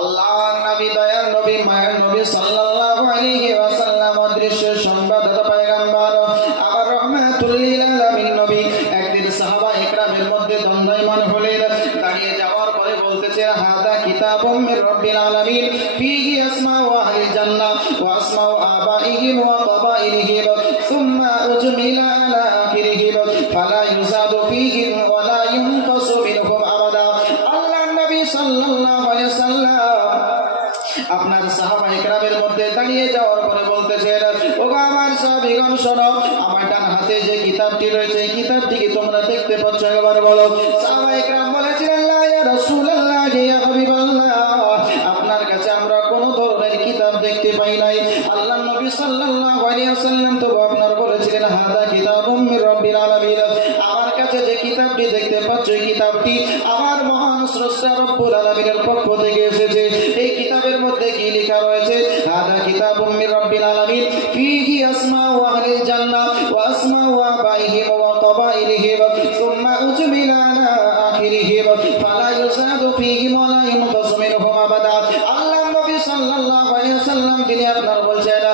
আল্লাহর নবী দয়ার নবী মায়ের নবী সাল্লাল্লাহু আলাইহি ওয়াসাল্লাম অদৃশ্য সংবাদদাতা পয়গম্বর আর রাহমাতুল লিল আলামিন নবী একদিন সাহাবা ইকরামের মধ্যে দ্বন্দ্বমান হলেন। দাঁড়িয়ে যাওয়ার পরে বলতেছে হাদা কিতাবুম মির রাব্বিল আলামিন ফীহি আসমাউ আহলিল জান্নাহ ওয়া আসমাউ আবাইহিম ওয়া ক্বাবাইলিহিম সুম্মা উজমিলা আলা আখিরিহিম ফালা ইউজাদু ফীহি ওয়া লা ইউনকাসু মিনহুম আবাদা। আল্লাহর নবী সাল্লাল্লাহু আলাইহি ওয়াসাল্লাম আপনার সাহাবা ইকরামের মধ্যে দাঁড়িয়ে যাওয়ার পরে বলতেছেন, ওগো আমার সাহাবীগণ শোনো, আমার ডান হাতে যে কিতাবটি রয়েছে এই কিতাবটি কি তোমরা দেখতে পাচ্ছ? একবার বলো। সাহাবা ইকরাম বলেছিলেন, লা ইয়া রাসূলুল্লাহ ইয়া হাবিবাল্লাহ, আপনার কাছে আমরা কোন ধরনের কিতাব দেখতে পাই নাই। আল্লাহর নবী সাল্লাল্লাহু আলাইহি ওয়াসাল্লাম তো আপনার বলেছিলেন হাদা কিতাবুম মির রাব্বিল আলামিন, আমার কাছে যে কিতাবটি দেখতে পাচ্ছ এই কিতাবটি আমার মহান স্রষ্টা রব্বুল আলামিনের পক্ষ থেকে এসেছে। এই কিতাবের মধ্যে কি লেখা রয়েছে? হাদা কিতাবুম মির রাব্বিল আলামিন ফীহি আসমাউ আহলিল জান্নাহ ওয়া আসমাউ আবাইহিম ওয়া ক্বাবাইলিহিম সুম্মা উজমিলা আলা আখিরিহিম ফালা ইউজাদু ফীহি ওয়া লা ইউনকাসু মিনহুম আবাদা। আল্লাহর নবী সাল্লাল্লাহু আলাইহি ওয়াসাল্লাম তিনি আপনার বলছেন,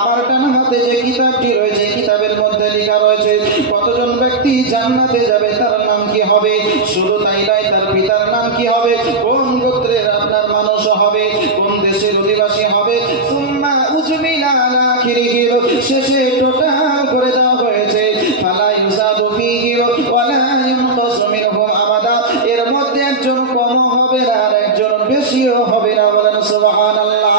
আমার ডান হাতে যে কিতাবটি রয়েছে কিতাবের মধ্যে লেখা রয়েছে কতজন ব্যক্তি জান্নাতে যাবে, তার নাম কি হবে। শুধু তাই নয়, তার পিতার নাম কি হবে, কোন গোত্রের আপনার মানুষ হবে, কোন দেশের অধিবাসী হবে। সুম্মা উজমিলা আলা আখিরিহিম, শেষে টোটাল করে দেওয়া হয়েছে ফালা ইউজাদু ফীহি ওয়া লা ইউনকাসু মিনহুম আবাদা। এর মধ্যে একজন কম হবে না আর একজন বেশিও হবে না। বলেন সুবহানাল্লাহ।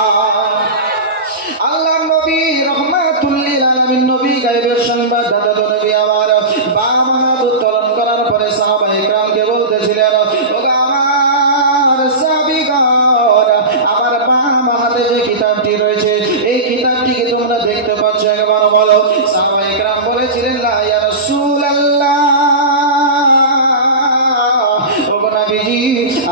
আল্লাহর নবী রাহমাতুল লিল আলামিন নবী গায়বের সংবাদদাতা নবী আমার বাম হাত উত্তোলন করার পরে সাহাবা ইকরামকে বলতেছিলেন, ওগো আমার সাহাবীগণ, আমার বাম হাতে যে কিতাবটি রয়েছে এই কিতাবটি কি তোমরা দেখতে পাচ্ছ? একবার বলো। সাহাবা ইকরাম বলেছিলেন, লা ইয়া রাসূলুল্লাহ, ওগো নবীজি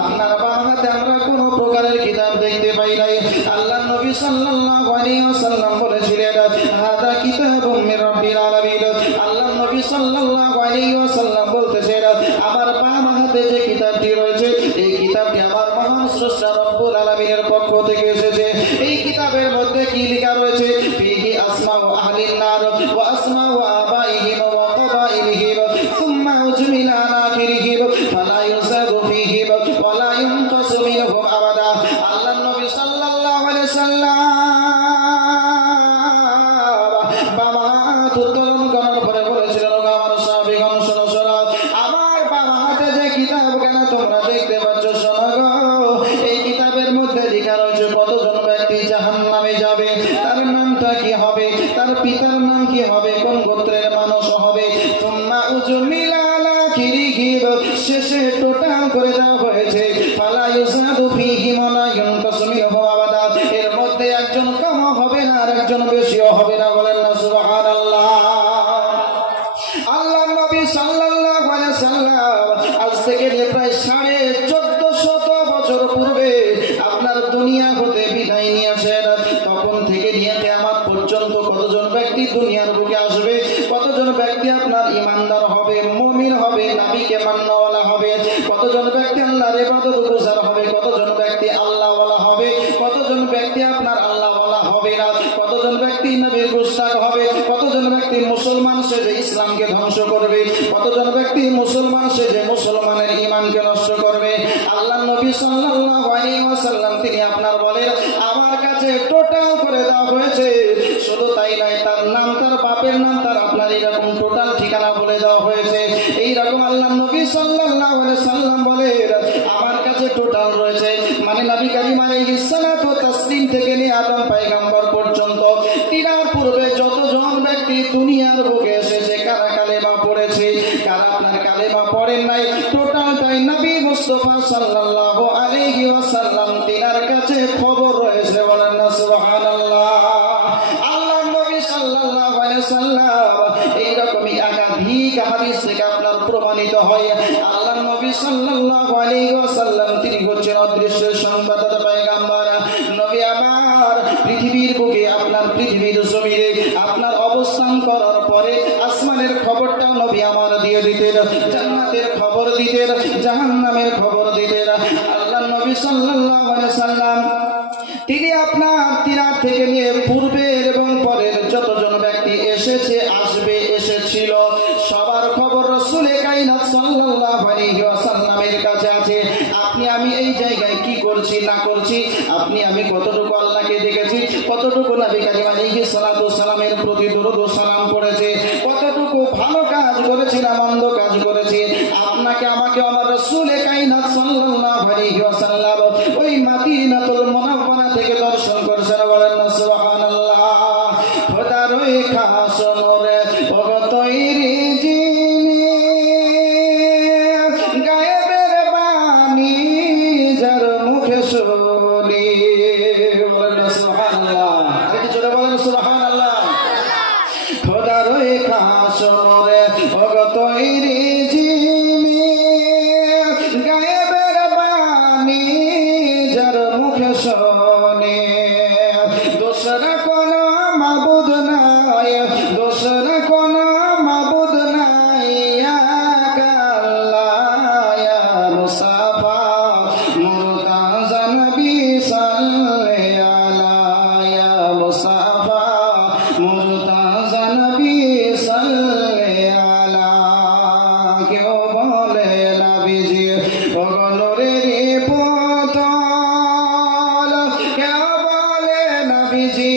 আপনার বাম হাতে আমরা কোন প্রকারের কিতাব দেখতে পাই নাই। আল্লাহর নবী সাল্লাল্লাহু আলাইহি ওয়াসাল্লাম বলেছিলেন, হাদা কিতাবুম মির রাব্বিল আলামিন। আল্লাহর নবী সাল্লাল্লাহু আলাইহি ওয়াসাল্লাম বলতেছেন, আমার বাম হাতে যে কিতাবটি রয়েছে এই কিতাবটি আমার মহান স্রষ্টা রব্বুল আলামিনের পক্ষ থেকে এসেছে। এই কিতাবের মধ্যে কি লেখা রয়েছে? ফীহি আসমাউ আহলিন নার ওয়া আসমাউ আবাইহিম ওয়া ক্বাবাইলিহিম সুম্মা উজমিলা আলা আখিরিহিম ফালা ইউজাদু ফীহি ওয়া লা ইউনকাসু মিনহুম আবাদা। আল্লাহর নবী সাল্লাল্লাহু আলাইহি ওয়াসাল্লাম বাম হাত উত্তোলন করার পরে বলেছিলেন, আমার সাহাবীগণ শোনো শোনো, আমার বাম হাতে যে কিতাব কেন তোমরা দেখতে পাচ্ছ, শোনো গো, এই কিতাবের মধ্যে লেখা রয়েছে কতজন ব্যক্তি জাহান্নামে যাবে, তার নামটা কি হবে, তার পিতার নাম কি হবে, কোন গোত্রের মানুষ হবে। সুম্মা উজমিলা আলা আখিরিহিম, শেষে টোটাল করে দেওয়া হয়েছে ফালা ইউজাদু ফীহি ওয়া লা ইউনকাসু মিনহু আবাদা। এর মধ্যে একজন কম হবে না আর একজন বেশিও হবে না। বলেন না সুবহানাল্লাহ। আল্লাহর নবী সাল্লাল্লাহু আলাইহি ওয়াসাল্লাম আজ থেকে প্রায় 1450 বছর পূর্বে আপনার দুনিয়া হতে বিদায় নিয়েছেন। তখন থেকে নিয়ে কিয়ামত পর্যন্ত কতজন ব্যক্তি দুনিয়ার বুকে আসবে, কতজন ব্যক্তি আপনার ঈমানদার হবে, মুমিন হবে, নবীকে মাননেওয়ালা হবে, কতজন ব্যক্তি আল্লাহর ইবাদত গুজার হবে, কতজন ব্যক্তি আল্লাহওয়ালা হবে, কতজন ব্যক্তি আপনার আল্লাহওয়ালা হবে না, কতজন ব্যক্তি নবীর গুস্তাখ হবে, কতজন ব্যক্তি মুসলমান সেজে ইসলামকে ধ্বংস করবে, কতজন ব্যক্তি মুসলমান সেজে মুসলমানের ঈমানকে নষ্ট করবে। আল্লাহর নবী সাল্লাল্লাহু আলাইহি ওয়াসাল্লাম তিনি আপনার বলেন, আমার কাছে টোটাল করে দেওয়া হয়েছে। শুধু তাই নয়, তার নাম, তার বাপের নাম, তার আপনার এরকম টোটাল ঠিকানা বলে দেওয়া হয়েছে। এইরকম আল্লাহর নবী সাল্লাল্লাহু আলাইহি ওয়াসাল্লাম বলেন, আমার কাছে টোটাল রয়েছে, মানে নবী কারীম আলাইহিস সালাতু ওয়াস তাসলিম থেকে নিয়ে আদম পয়গম্বর পর্যন্ত তিনার পূর্বে যতজন ব্যক্তি দুনিয়ার বুকে এসেছে, কারা কালেমা পড়েছে, কারা আপনার কালেমা পড়েন নাই, টোটালটাই নবী মুস্তাফা সাল্লাল্লাহু আলাইহি ওয়াসাল্লাম তিনার কাছে খবর রয়েছে। বলেন না সুবহানাল্লাহ। আল্লাহর নবী সাল্লাল্লাহু আলাইহি ওয়াসাল্লাম এইরকমই একাধিক হাদিস থেকে আপনার প্রমাণিত হয় আল্লাহর নবী সাল্লাল্লাহু আলাইহি ওয়াসাল্লাম তিনি হচ্ছেন অদৃশ্য সংবাদদাতা পয়গম্বর। নবী আমার পৃথিবীর বুকে আপনার পৃথিবীর জমিনে আপনার অবস্থান করার পরে আসমানের খবরটাও নবী আমার দিয়ে দিতেন, জান্নাতের খবর দিতেন, জাহান্নামের খবর দিতেন। আল্লাহর নবী সাল্লাল্লাহু আলাইহি ওয়াসাল্লাম তিনি আপনার তিনার থেকে নিয়ে পূর্বের এবং পরের যতজন ব্যক্তি এসেছে, আসবে, এসেছিল, সবার খবর রাসূল কায়নাত সাল্লাল্লাহু আলাইহি ওয়াসাল্লামের কাছে আছে। আপনি আমি এই জায়গায় কি করছি না করছি, আপনি আমি কতটুকু আল্লাহকে দেখেছি, কতটুকু নবী কারীম আলাইহিস সালাতু ওয়াসসালামের প্রতি দরুদ ও সালাম পড়েছে, কতটুকু ভালো কাজ করেছি না মন্দ কাজ করেছি, আপনাকে আমাকে আমার রাসূল কায়নাত সাল্লাল্লাহু আলাইহি ওয়াসাল্লাম ওই মদিনাতুল মুনাওয়ারা থেকে দর্শন করছেন। বলেন না সুবহানাল্লাহ। খোদার ওই খাস নূরে ওগো তৈরি যিনি, গায়েবের বাণী যার মুখে শুনি। বলেন না সুবহানাল্লাহ। একটু জোরে বলেন সুবহানাল্লাহ। খোদার ওই খাস নূরে ওগো তৈরি যিনি, গায়েবের বাণী যার মুখে শুনি। দোসরা কোন মাবুদ নাই, দোসরা কোন মাবুদ নাই, আল্লাহ ইয়া মুস্তাফা মুরতাজা নবী সাল্লাল্লাহু আলাইহি ইয়া মুস্তাফা মুরতাজা নবী সাল্লাল্লাহু আলাইহি। কেউ বলে নবীজি ওগো নূরের পুতল, কেউ বলে নবীজি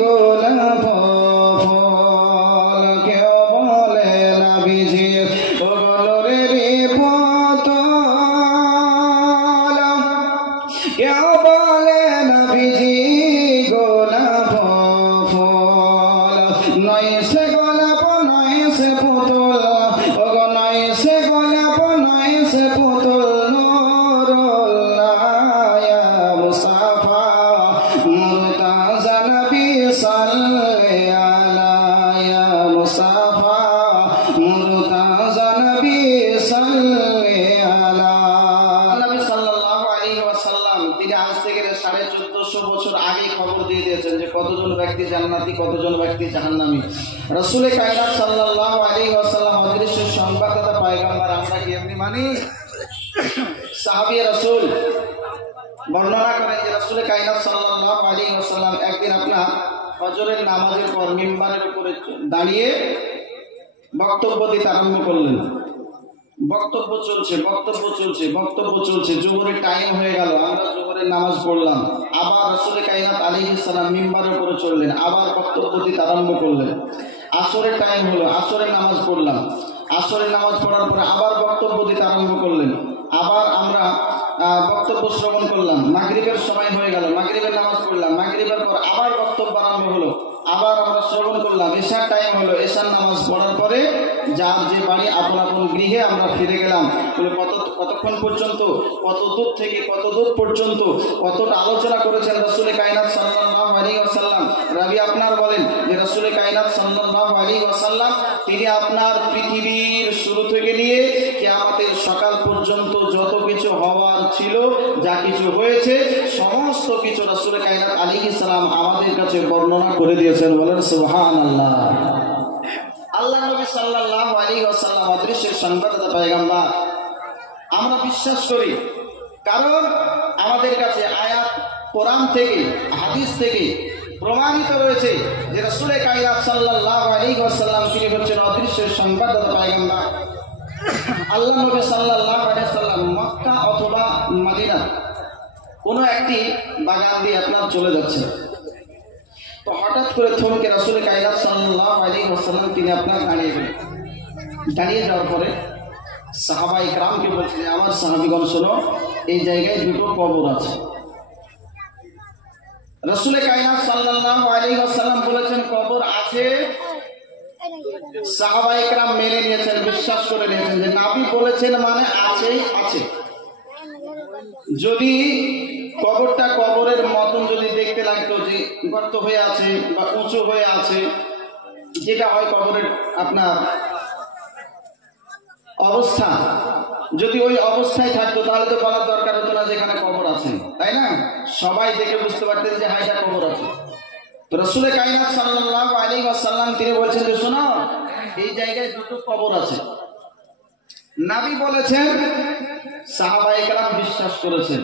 গোলাপ ফুল, কেউ বলে নবীজি ওগো নূরের পুতল, কেউ বলে নবীজি গোলাপ ফুল। নয় সে গোলাপ নয় সে পুতুল, ওগো নয় সে গোলাপ নয় সে পুতুল, নূরুল্লাহ ইয়া মুস্তাফা মুরতাজা নবী সাল্লাল্লাহু আলাইহি ইয়া মুস্তাফা মুরতাজা নবী সাল্লাল্লাহু আলাইহি। নবী সাল্লাল্লাহু আলাইহি ওয়াসাল্লাম তিনি আজ থেকে 1450 বছর আগে খবর দিয়ে দিয়েছেন যে কতজন ব্যক্তি জান্নাতি, কতজন ব্যক্তি জাহান্নামী। রাসূল কায়নাত সাল্লাল্লাহু আলাইহি ওয়াসাল্লাম অদৃশ্য সংবাদদাতা পয়গম্বর, আমরা কি এমনি মানি? সাহাবী রাসূল বর্ণনা করেন যে রাসূল কায়নাত সাল্লাল্লাহু আলাইহি ওয়াসাল্লাম একদিন আপনার ফজরের নামাজের পর মিম্বারের উপরে দাঁড়িয়ে বক্তব্য দিতে আরম্ভ করলেন। বক্তব্য চলছে, বক্তব্য চলছে, বক্তব্য চলছে, জোহরের টাইম হয়ে গেল, আমরা জোহরের নামাজ পড়লাম, আবার রাসূল কায়নাত আলাইহিস সালাম মিম্বারের উপরে চললেন, আবার বক্তব্য দিতে আরম্ভ করলেন। আসরের টাইম হলো, আসরের নামাজ পড়লাম, আসরের নামাজ পড়ার পরে আবার বক্তব্য দিতে আরম্ভ করলেন, আবার আমরা বক্তব্য শ্রবণ করলাম। মাগরিবের সময় হয়ে গেল, মাগরিবের নামাজ পড়লাম, মাগরিবের পর আবার বক্তব্য আরম্ভ হলো, আবার আমরা শ্রবণ করলাম। এশার টাইম হলো, এশার নামাজ পড়ার পরে যার যে বাড়ি আপন আপন গৃহে আমরা ফিরে গেলাম। বলে কতক্ষণ পর্যন্ত, কত দূর থেকে কত দূর পর্যন্ত কতটা আলোচনা করেছেন রাসূল কায়নাত সাল্লাল্লাহু আলাইহি ওয়াসাল্লাম। রাবি আপনার বলেন যে রাসূল কায়নাত সাল্লাল্লাহু আলাইহি ওয়াসাল্লাম তিনি আপনার পৃথিবীর শুরু থেকে নিয়ে কিয়ামতের সকাল পর্যন্ত যত কিছু হওয়ার ছিল, যা কিছু হয়েছে, সমস্ত কিছু রাসূল কায়নাত আলাইহিস সালাম আমাদের কাছে বর্ণনা করে দিয়েছেন। বলেন সুবহানাল্লাহ। আল্লাহ নবী সাল্লাল্লাহু আলাইহি ওয়াসাল্লাম অদৃশ্যের সংবাদদাতা পয়গম্বর, আমরা বিশ্বাস করি, কারণ আমাদের কাছে আয়াত কোরআন থেকে, হাদিস থেকে প্রমাণিত রয়েছে যে রাসূল কায়নাত সাল্লাল্লাহু আলাইহি ওয়াসাল্লাম তিনি হচ্ছেন অদৃশ্যের সংবাদদাতা পয়গম্বর। আল্লাহ নবী সাল্লাল্লাহু আলাইহি ওয়াসাল্লাম মক্কা অথবা মদিনা কোনো একটি বাগান দিয়ে আপনার চলে যাচ্ছে, তো হঠাৎ করে থমকে রাসূল কায়নাত সাল্লাল্লাহু আলাইহি ওয়াসাল্লাম তিনি আপনার দাঁড়িয়ে গেলেন। দাঁড়িয়ে যাওয়ার পরে সাহাবা ইকরামকে বলছেন, আমার সাহাবীগণ শোনো, এই জায়গায় দুটো কবর আছে। রাসূল কায়নাত সাল্লাল্লাহু আলাইহি ওয়াসাল্লাম বলেছেন কবর আছে। সাহাবা ইকরাম মেনে নিয়েছেন, বিশ্বাস করে নিয়েছেন যে নবী বলেছেন মানে আছেই আছে। যদি কবরটা কবরের মতন যদি দেখতে লাগতো, যে গর্ত হয়ে আছে বা উঁচু হয়ে আছে, যেটা হয় কবরের আপনার অবস্থা, যদি ওই অবস্থায় থাকতো তাহলে তো বলার দরকার হতো না যেখানে কবর আছে, তাই না? সবাই দেখে বুঝতে পারতেন যে হাইটা কবর আছে। তো রাসূল কায়নাত সাল্লাল্লাহু আলাইহি ওয়াসাল্লাম তিনি বলছেন যে শোনো, এই জায়গায় দুটো কবর আছে। নবী বলেছেন, সাহাবায়ে কেরাম বিশ্বাস করেছেন।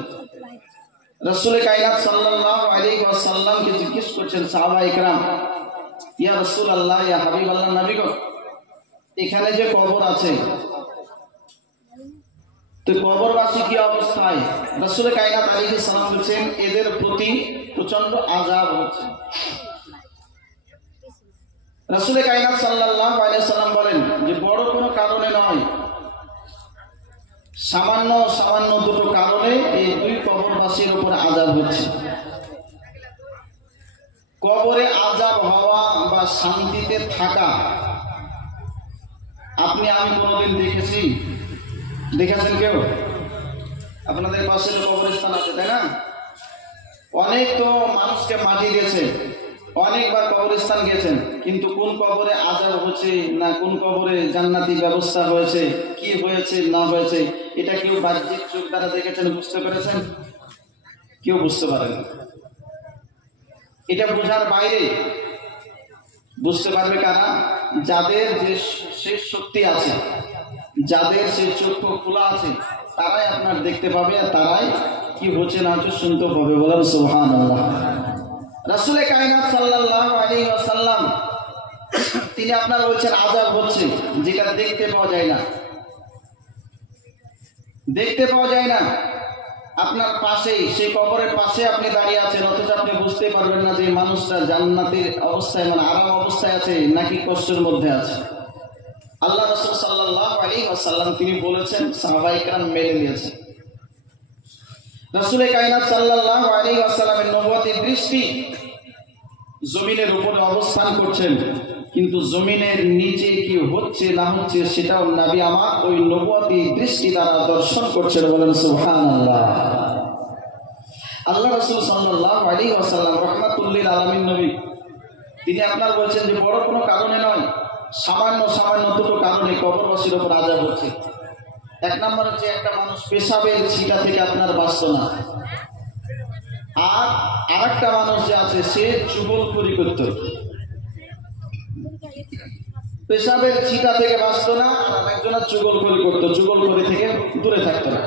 রাসূল কায়নাত সাল্লাল্লাহু আলাইহি ওয়াসাল্লামকে জিজ্ঞেস করছেন সাহাবায়ে কেরাম, ইয়া রাসূলুল্লাহ, ইয়া হাবিবাল্লাহ, নবী গো, এখানে যে কবর আছে, তো কবরবাসী কি অবস্থায়? রাসূল কায়নাত আলাইহিস সালাম বলেন, এদের প্রতি প্রচন্ড আযাব হচ্ছে। রাসূল কায়নাত সাল্লাল্লাহু আলাইহি সাল্লাম বলেন যে বড় কোনো কারণে নয়, সামান্য সামান্য দুটো কারণে এই দুই কবরবাসীর উপর আযাব হচ্ছে। কবরে আযাব হওয়া বা শান্তিতে থাকা আপনি আমি কোনোদিন দেখেছি? দেখেছেন কেউ? আপনাদের পাশে কবরস্থান আছে, তাই না? অনেক তো মানুষকে মাটি দিয়েছে, অনেকবার কবরস্থান গেছেন, কিন্তু কোন কবরে আযাব হচ্ছে না কোন কবরে জান্নাতি ব্যবস্থা হয়েছে, কি হয়েছে না হয়েছে, এটা কেউ বাহ্যিক চোখ দ্বারা দেখেছেন, বুঝতে পেরেছেন? কেউ বুঝতে পারেন। এটা বোঝার বাইরে। বুঝতে পারবে কারা? যাদের যে শেষ শক্তি আছে, যাদের সেই চক্ষু খোলা আছে, তারাই আপনার দেখতে পাবে, আর তারাই কি হচ্ছে না হচ্ছে শুনতে পাবে। বলেন সুবহানাল্লাহ। রাসূল কায়নাত সাল্লাল্লাহু আলাইহি ওয়াসাল্লাম তিনি আপনার বলছেন আযাব হচ্ছে, যেটা দেখতে পাওয়া যায় না, দেখতে পাওয়া যায় না। আপনার পাশেই, সেই কবরের পাশে আপনি দাঁড়িয়ে আছেন, অথচ আপনি বুঝতে পারবেন না যে মানুষটা জান্নাতের অবস্থায়, মানে আরাম অবস্থায় আছে নাকি কষ্টের মধ্যে আছে। আল্লাহ রাসূল সাল্লাল্লাহু আলাইহি ওয়াসাল্লাম তিনি বলেছেন, সাহাবায়ে কেরাম মেনে নিয়েছেন। রাসূল কায়নাত সাল্লাল্লাহু আলাইহি ওয়াসাল্লামের নবুয়তি দৃষ্টি জমিনের উপরে অবস্থান করছেন, কিন্তু জমিনের নিচে কি হচ্ছে না হচ্ছে সেটাও নবী আমার ওই নবুয়তি দৃষ্টি দ্বারা দর্শন করছেন। বলেন সুবহানাল্লাহ। আল্লাহ রাসূল সাল্লাল্লাহু আলাইহি ওয়াসাল্লাম রাহমাতুল লিল আলামিন নবী, তিনি আপনার বলছেন যে বড় কোনো কারণে নয়, সামান্য সামান্য দুটো কারণে কবরবাসীর উপর আযাব হচ্ছে। এক নম্বর হচ্ছে একটা মানুষ পেশাবের ছিটা থেকে আপনার বাঁচত না, আর আরেকটা মানুষ যে আছে সে চুগলখড়ি করত, পেশাবের ছিটা থেকে বাঁচত না, আর আরেকজনের চুগলখড়ি করতো, চুগলখড়ি থেকে দূরে থাকতো না।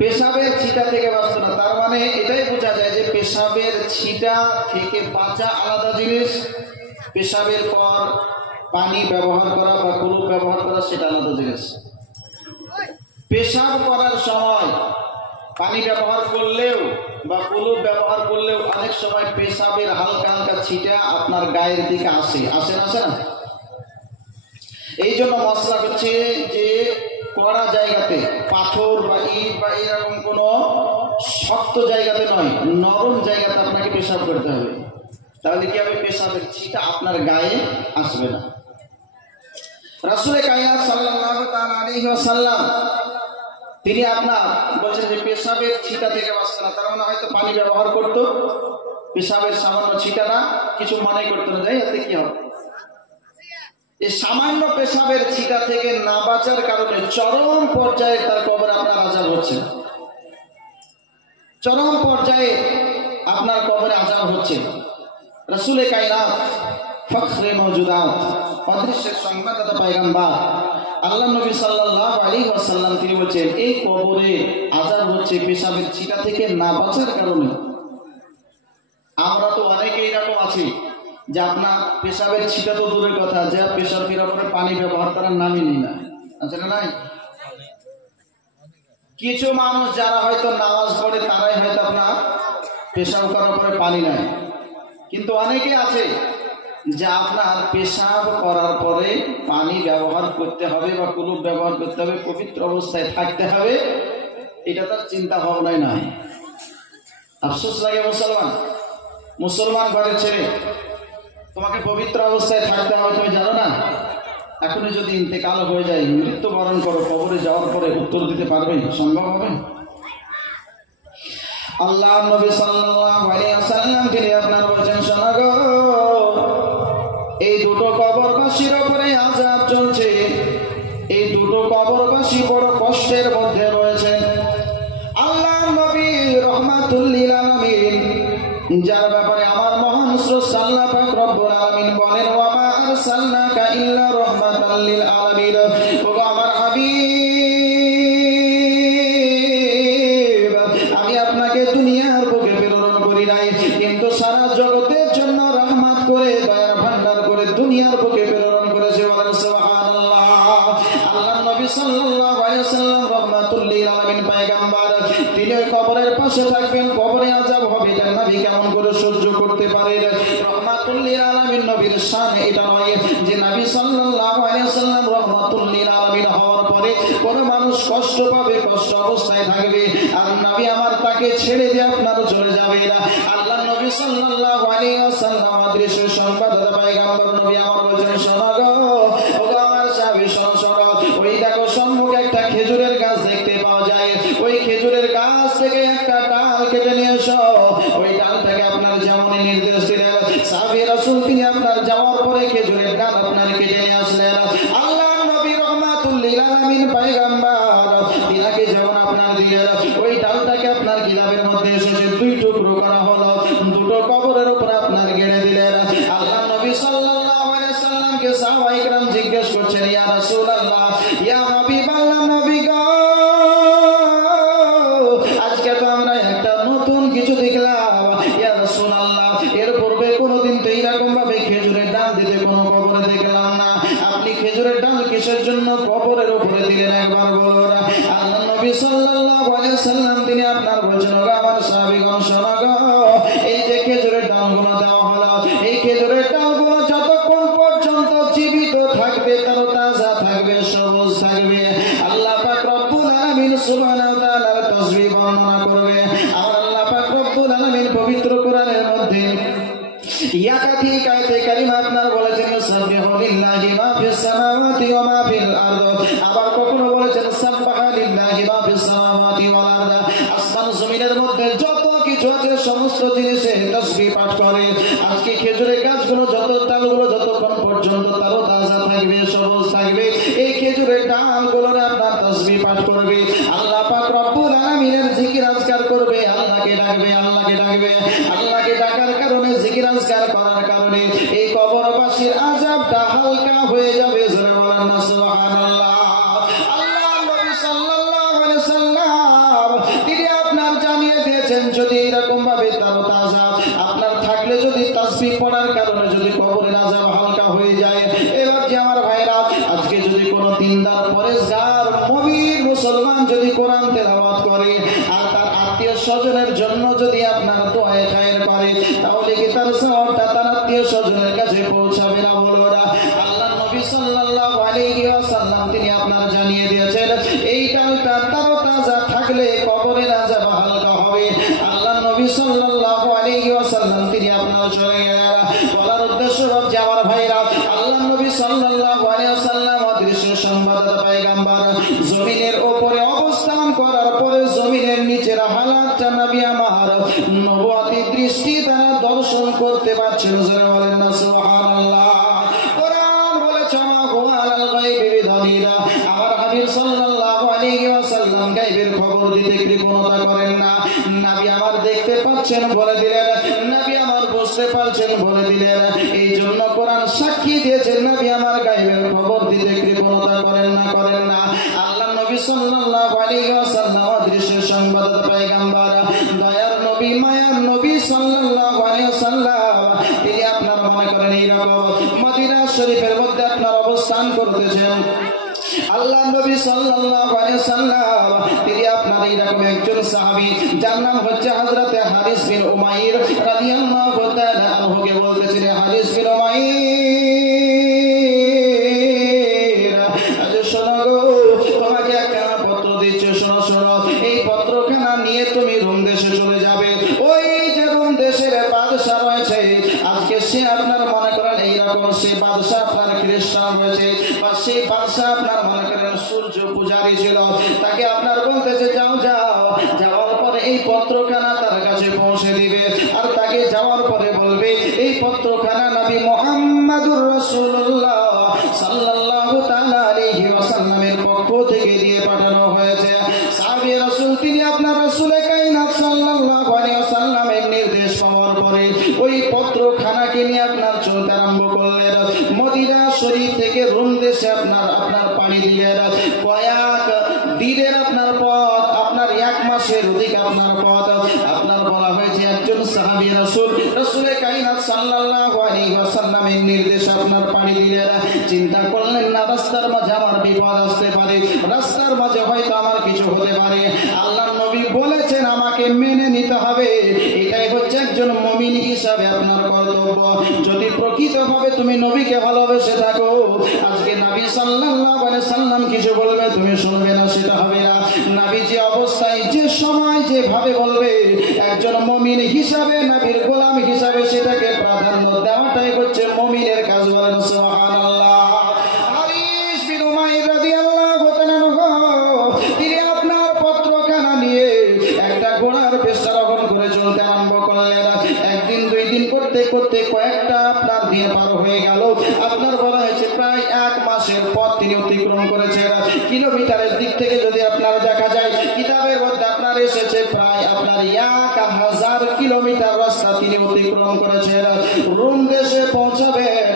পেশাবের ছিটা থেকে বাঁচত না, তার মানে এটাই বোঝা যায় যে পেশাবের ছিটা থেকে বাঁচা আলাদা জিনিস, পেশাবের পর পানি ব্যবহার করা বা কুলুপ ব্যবহার করা সেটা আলাদা জিনিস। পেশাব করার সময় পানি ব্যবহার করলেও বা কুলুপ ব্যবহার করলেও অনেক সময় পেশাবের হালকা হালকা ছিটা আপনার গায়ের দিকে আসে না? এই জন্য মশলা হচ্ছে যে কড়া জায়গাতে, পাথর বা ইট বা এরকম কোনো শক্ত জায়গাতে নয়, নরম জায়গাতে আপনাকে পেশাব করতে হবে, তাহলে কি হবে? পেশাবের ছিটা আপনার গায়ে আসবে না। রাসূল কায়নাত সাল্লাল্লাহু তাআলা আলাইহি ওয়াসাল্লাম তিনি আপনার বলছেন যে পেশাবের ছিটা থেকে বাঁচত না, তার মানে হয়তো পানি ব্যবহার করত, পেশাবের সামান্য ছিটা না, কিছু মনে করতো না, যাই এতে কি হবে? এই সামান্য পেশাবের ছিটা থেকে না বাঁচার কারণে চরম পর্যায়ে তার কবরে আপনার আযাব হচ্ছে, চরম পর্যায়ে আপনার কবরে আযাব হচ্ছে। রাসূল কায়নাত ফখরে মওজুদাত, অদৃশ্যের সংবাদদাতা পয়গম্বর আল্লাহ নবী সাল্লাল্লাহু আলাইহি ওয়াসাল্লাম তিনি বলেন এই কবরে আযাব হচ্ছে পেশাবের ছিটা থেকে না বাঁচার কারণে। আমরা তো অনেকেই এরকম আছি যে আপনার পেশাবের ছিটা তো দূরের কথা, যে পেশাব করার পরে পানি ব্যবহার করার নামই নেই না, আছে না নাই? কিছু মানুষ যারা হয়তো নামাজ পড়ে তারাই হয়তো আপনার পেশাব করার পরে পানি নেয়, কিন্তু অনেকে আছে যে আপনার পেশাব করার পরে পানি ব্যবহার করতে হবে বা কুলুপ ব্যবহার করতে হবে, পবিত্র অবস্থায় থাকতে হবে, এটা তার চিন্তা ভাবনায় নাই। আফসোস লাগে মুসলমান ঘরের ছেলে, তোমাকে পবিত্র অবস্থায় থাকতে হবে, তুমি জানো না? এখনই যদি ইন্তেকাল হয়ে যায়, মৃত্যুবরণ করো, কবরে যাওয়ার পরে উত্তর দিতে পারবে? সম্ভব হবে? আল্লাহ নবী সাল্লাল্লাহু আলাইহি ওয়াসাল্লাম তিনি আপনার বলেন, শোনো গো, এই দুটো কবরবাসীর উপরে আযাব চলছে, এই দুটো কবরবাসী বড় কষ্টের মধ্যে রয়েছে। আল্লাহ নবী রাহমাতুল লিল আলামিন, যার ব্যাপারে আমার মহান স্রষ্টা আল্লাহ পাক রব্বুল আলামিন বলেন, ওয়া মা আরসালনাকা ইল্লা রাহমাতাল লিল আলামিন, ওগো আমার হাবিব, আমি আপনার দুনিয়ার বুকে প্রেরণ করি নাই, কিন্তু সারা জগতের জন্য রহমত করে দয়ার ভান্ডার করে দুনিয়ার বুকে প্রেরণ করেছে। বলেন সুবহানাল্লাহ। আল্লাহর নবী সাল্লাল্লাহু আলাইহি ওয়াসাল্লাম রাহমাতুল লিল আলামিন পয়গম্বর, তিনি কবরের পাশে থাকবেন, কবরে আযাব হবে, এটা নবী কেমন করে সহ্য করতে পারে? রাহমাতুল লিল আলামিন নবীর শান এটা নয় যে নবী সাল্লাল্লাহু আলাইহি ওয়াসাল্লাম রাহমাতুল লিল আলামিন হওয়ার পরে কোন মানুষ কষ্ট পাবে, কষ্ট অবস্থায় থাকবে, আর নবী আমার তাকে ছেড়ে দিয়ে আপনার চলে যাবে না। আল্লাহর নবী সাল্লাল্লাহু আলাইহি ওয়াসাল্লাম অদৃশ্য সংবাদদাতা পয়গম্বর নবী আমার বলেন, শোনো গো, ওগো আমার সাহাবী শোনো শোনো, ওই দেখো সম্মুখে একটা খেজুরের গাছ দেখতে পাওয়া যায়, ওই খেজুরের গাছ থেকে একটা ডাল কেটে নিয়ে এসো। ওই ডালটাকে আপনার যেমনই নির্দেশ দিলেন, সাহাবী রাসূল তিনি আপনার যাওয়ার পরে খেজুরের ডাল আপনার কেটে নিয়ে আসলেন। আল্লাহর নবী রাহমাতুল লিল আলামিন পয়গম্বর তিনাকে যেমন আপনার দিলেন, ওই ডালটাকে আপনার কিতাবের মধ্যে এসেছে দুই টুকরো করা হলো, দুটো কবরের উপর আপনার গেড়ে দিলেন। আল্লাহর নবী সাল্লাল্লাহু আলাইহি সাল্লামকে সাহাবায়ে কেরাম জিজ্ঞেস করছেন, ইয়া রাসূলুল্লাহ, ইয়া হাবিবাল্লাহ, নবী গো, আজকে তো আমরা একটা নতুন কিছু দেখলাম, ইয়া রাসূলুল্লাহ, এর পূর্বে কোনোদিন তো এইরকম ভাবে খেজুরের ডাল দিতে কোনো কবরে দেখলাম না, আপনি খেজুরের ডাল কিসের জন্য কবরের উপরে দিলেন একবার বলুন। আল্লাহর নবী সাল্লাল্লাহু আলাইহি সাল্লাম তিনি আপনার বলছেন, ওগো আমার সাহাবীগণ শোনো গো, এই যে খেজুরের ডালগুলো দেওয়া হলো, এই খেজুরের ডালগুলো যতক্ষণ পর্যন্ত জীবিত থাকবে, তাজা থাকবে, সবুজ থাকবে, আল্লাহ পাক রব্বুল আলামিন সুবহানাহু ওয়া তাআলার তাসবিহ বর্ণনা করবে। আর আল্লাহ পাক রব্বুল আলামিন পবিত্র কোরআনের মধ্যে একাধিক আয়াতে কারিমা আপনার বলেছেন, সাব্বিহু লিল্লাহি মা ফিস সামাওয়াতি ওয়া মা ফিল আরদ, আবার কখনো বলেছেন সাব্বাহা লিল্লাহি মা ফিস সামাওয়াতি ওয়াল আরদ, আসমান জমিনের মধ্যে যত কিছু আছে সমস্ত জিনিসের তাসবিহ পাঠ করে। আজকে খেজুরের গাছগুলো যত ডালগুলো যতক্ষণ পর্যন্ত তাজা থাকবে, সবুজ থাকবে, এই খেজুরের ডালগুলোর আপনার তাসবিহ পাঠ করবে, আল্লাহ পাক রব্বুল আলামিনের জিকির আজকার করবে, আল্লাহকে ডাকবে, আল্লাহকে ডাকবে। আল্লাহকে ডাকার কারণে, জিকির আজকার করার কারণে এই কবরবাসীর আযাবটা হালকা হয়ে যাবে। জোরে বলেন না সুবহানাল্লাহ। আল্লাহর নবী সাল্লাল্লাহু আলাইহি সাল্লাম তিনি আপনার জানিয়ে দিয়েছেন, যদি এরকম ভাবে তাজা আপনার থাকলে, যদি তাসবিহ পড়ার কারণে যদি কবরের আযাব হালকা হয়ে যায়। এবার যে আমার ভাইরা, আজকে যদি কোনো দিনদার পরেশগার মুমিন মুসলমান যদি কোরআন তেলাওয়াত করে আর তার আত্মীয় স্বজনের জন্য যদি আপনার দোয়ায়ে খায়ের করে, তাহলে কি তার সওয়াবটা তার আত্মীয় স্বজনের কাছে পৌঁছাবে না? বলবো না। আল্লাহর নবী সাল্লাল্লাহু আলাইহি ওয়াসাল্লাম তিনি আপনার জানিয়ে দিয়েছেন, এই ডালটা তাজা থাকলে কবরের আযাব হালকা হবে। আল্লাহর নবী সাল্লাল্লাহু আলাইহি ওয়াসাল্লাম তিনি আপনার চলে গেলেন। বলার উদ্দেশ্য হচ্ছে আমার ভাইরা, আল্লাহর নবী সাল্লাল্লাহু আলাইহি ওয়াসাল্লাম অদৃশ্য সংবাদদাতা পয়গম্বর জমিনের উপরে অবস্থান করার পরে জমিনের নিচের হালাতটা নবী আমার নবুয়তি দৃষ্টি দ্বারা দর্শন করতে পারছেন। জোরে বলেন না সুবহানাল্লাহ। কোরআন বলেছে, মা হুয়া আলাল গায়বি বিদানিরা, আমার হাবিব সাল্লাল্লাহু আলাইহি ওয়াসাল্লাম গায়বের খবর দিতে কৃপণতা করেন না। নবী আমার দেখতে পাচ্ছেন বলে দিলেন, নবী আমার বুঝতে পারছেন বলে দিলেন। এই জন্য কোরআন সাক্ষী দিয়েছেন, নবী আমার গায়বের খবর দিতে কৃপণতা করেন না। আল্লাহর নবী সাল্লাল্লাহু আলাইহি ওয়াসাল্লাম অদৃশ্য সংবাদদাতা পয়গম্বর, দয়ার নবী, মায়ার নবী সাল্লাল্লাহু আলাইহি ওয়াসাল্লাম তিনি আপনার মনে করেন এইরকম মদিনা শরীফের মধ্যে আপনার অবস্থান করতেছেন। আল্লাহ নবী সাল্লাল্লাহু আলাইহি ওয়াসাল্লাম তিনি আপনার এইরকম একজন সাহাবী, যার নাম হচ্ছে হযরতে হারিস বিন উমাইর রাদিয়াল্লাহু তাআলা আনহুকে বলতেছেন, হারিস বিন উমাইর, আজ শোনো গো, তোমাকে একটা পত্র দিচ্ছি, শোনো, এই পত্রখানা নিয়ে তুমি রোম দেশে চলে যাবে। ওই যে রোম দেশের বাদশা রয়েছে, আজকে সে আপনার মনে করেন এইরকম, সে বাদশা আপনার খ্রিস্টান হয়েছে, বা সেই বাদশা আপনার মনে করেন সূর্য পূজারী ছিল, তাকে আপনার বলতেছে যাওয়ার পরে এই পত্রখানা তার কাছে পৌঁছে দিবে, আর তাকে যাওয়ার পরে বলবে এই পত্রখানা নবী মুহাম্মদুর রাসূলুল্লাহ সাল্লাল্লাহু তাআলা আলাইহি ওয়াসাল্লামের পক্ষ থেকে দিয়ে পাঠানো হয়েছে। সাহাবী রাসূল তিনি আপনার রাসূল কায়নাত সাল্লাল্লাহু আলাইহি ওয়াসাল্লামের নির্দেশ পাওয়ার পরে ওই পত্রখানাকে নিয়ে আপনার চলতে আরম্ভ করলেন। মদিনা শরীফ থেকে রোম দেশে আপনার পাড়ি দিলেন। কয়েক দিনের আপনার পথ, আপনার এক মাসের অধিক আপনার পথ, আপনার সাহাবী রাসূল রাসূলে কায়নাত সাল্লাল্লাহু আলাইহি ওয়াসাল্লামের নির্দেশে আপনার পানি দিলেন। চিন্তা করলেন না রাস্তার মাঝে আমার বিপদ আসতে পারে, রাস্তার মাঝে হয়তো আমার কিছু হতে পারে। আল্লাহর নবী বলেছেন আমাকে মেনে নিতে হবে, এটাই হচ্ছে একজন মুমিন হিসাবে আপনার কর্তব্য। যদি প্রকৃতভাবে তুমি নবীকে ভালোবেসে থাকো, আজকে নবী সাল্লাল্লাহু আলাইহি সাল্লাম কিছু বলবে তুমি শুনবে না, সেটা হবে না। নবী যে অবস্থায় যে সময় যেভাবে বলবে, একজন মুমিন হিসাবে নবীর গোলাম হিসাবে সেটাকে প্রাধান্য দেওয়াটাই হচ্ছে মুমিনের কাজ। বলেন সুবহানাল্লাহ। হারিস বিন উমাইর রাদিয়াল্লাহু তাআলা তিনি আপনার পত্রখানা নিয়ে একটা ঘোড়ার পেশা রোহণ করে চলতে আরম্ভ করলেন। একদিন দুই দিন করতে করতে কয়েকটা আপনার দিন পার হয়ে গেল। আপনার বলা হয়েছে প্রায় 1 মাসের পথ তিনি অতিক্রম করেছেন। কিলোমিটারের দিক থেকে যদি আপনার দেখা যায়, কিতাবের মধ্যে আপনার এসেছে প্রায় আপনার 1000 কিলোমিটার রাস্তা তিনি অতিক্রম করেছেন। রোম দেশে পৌঁছাবেন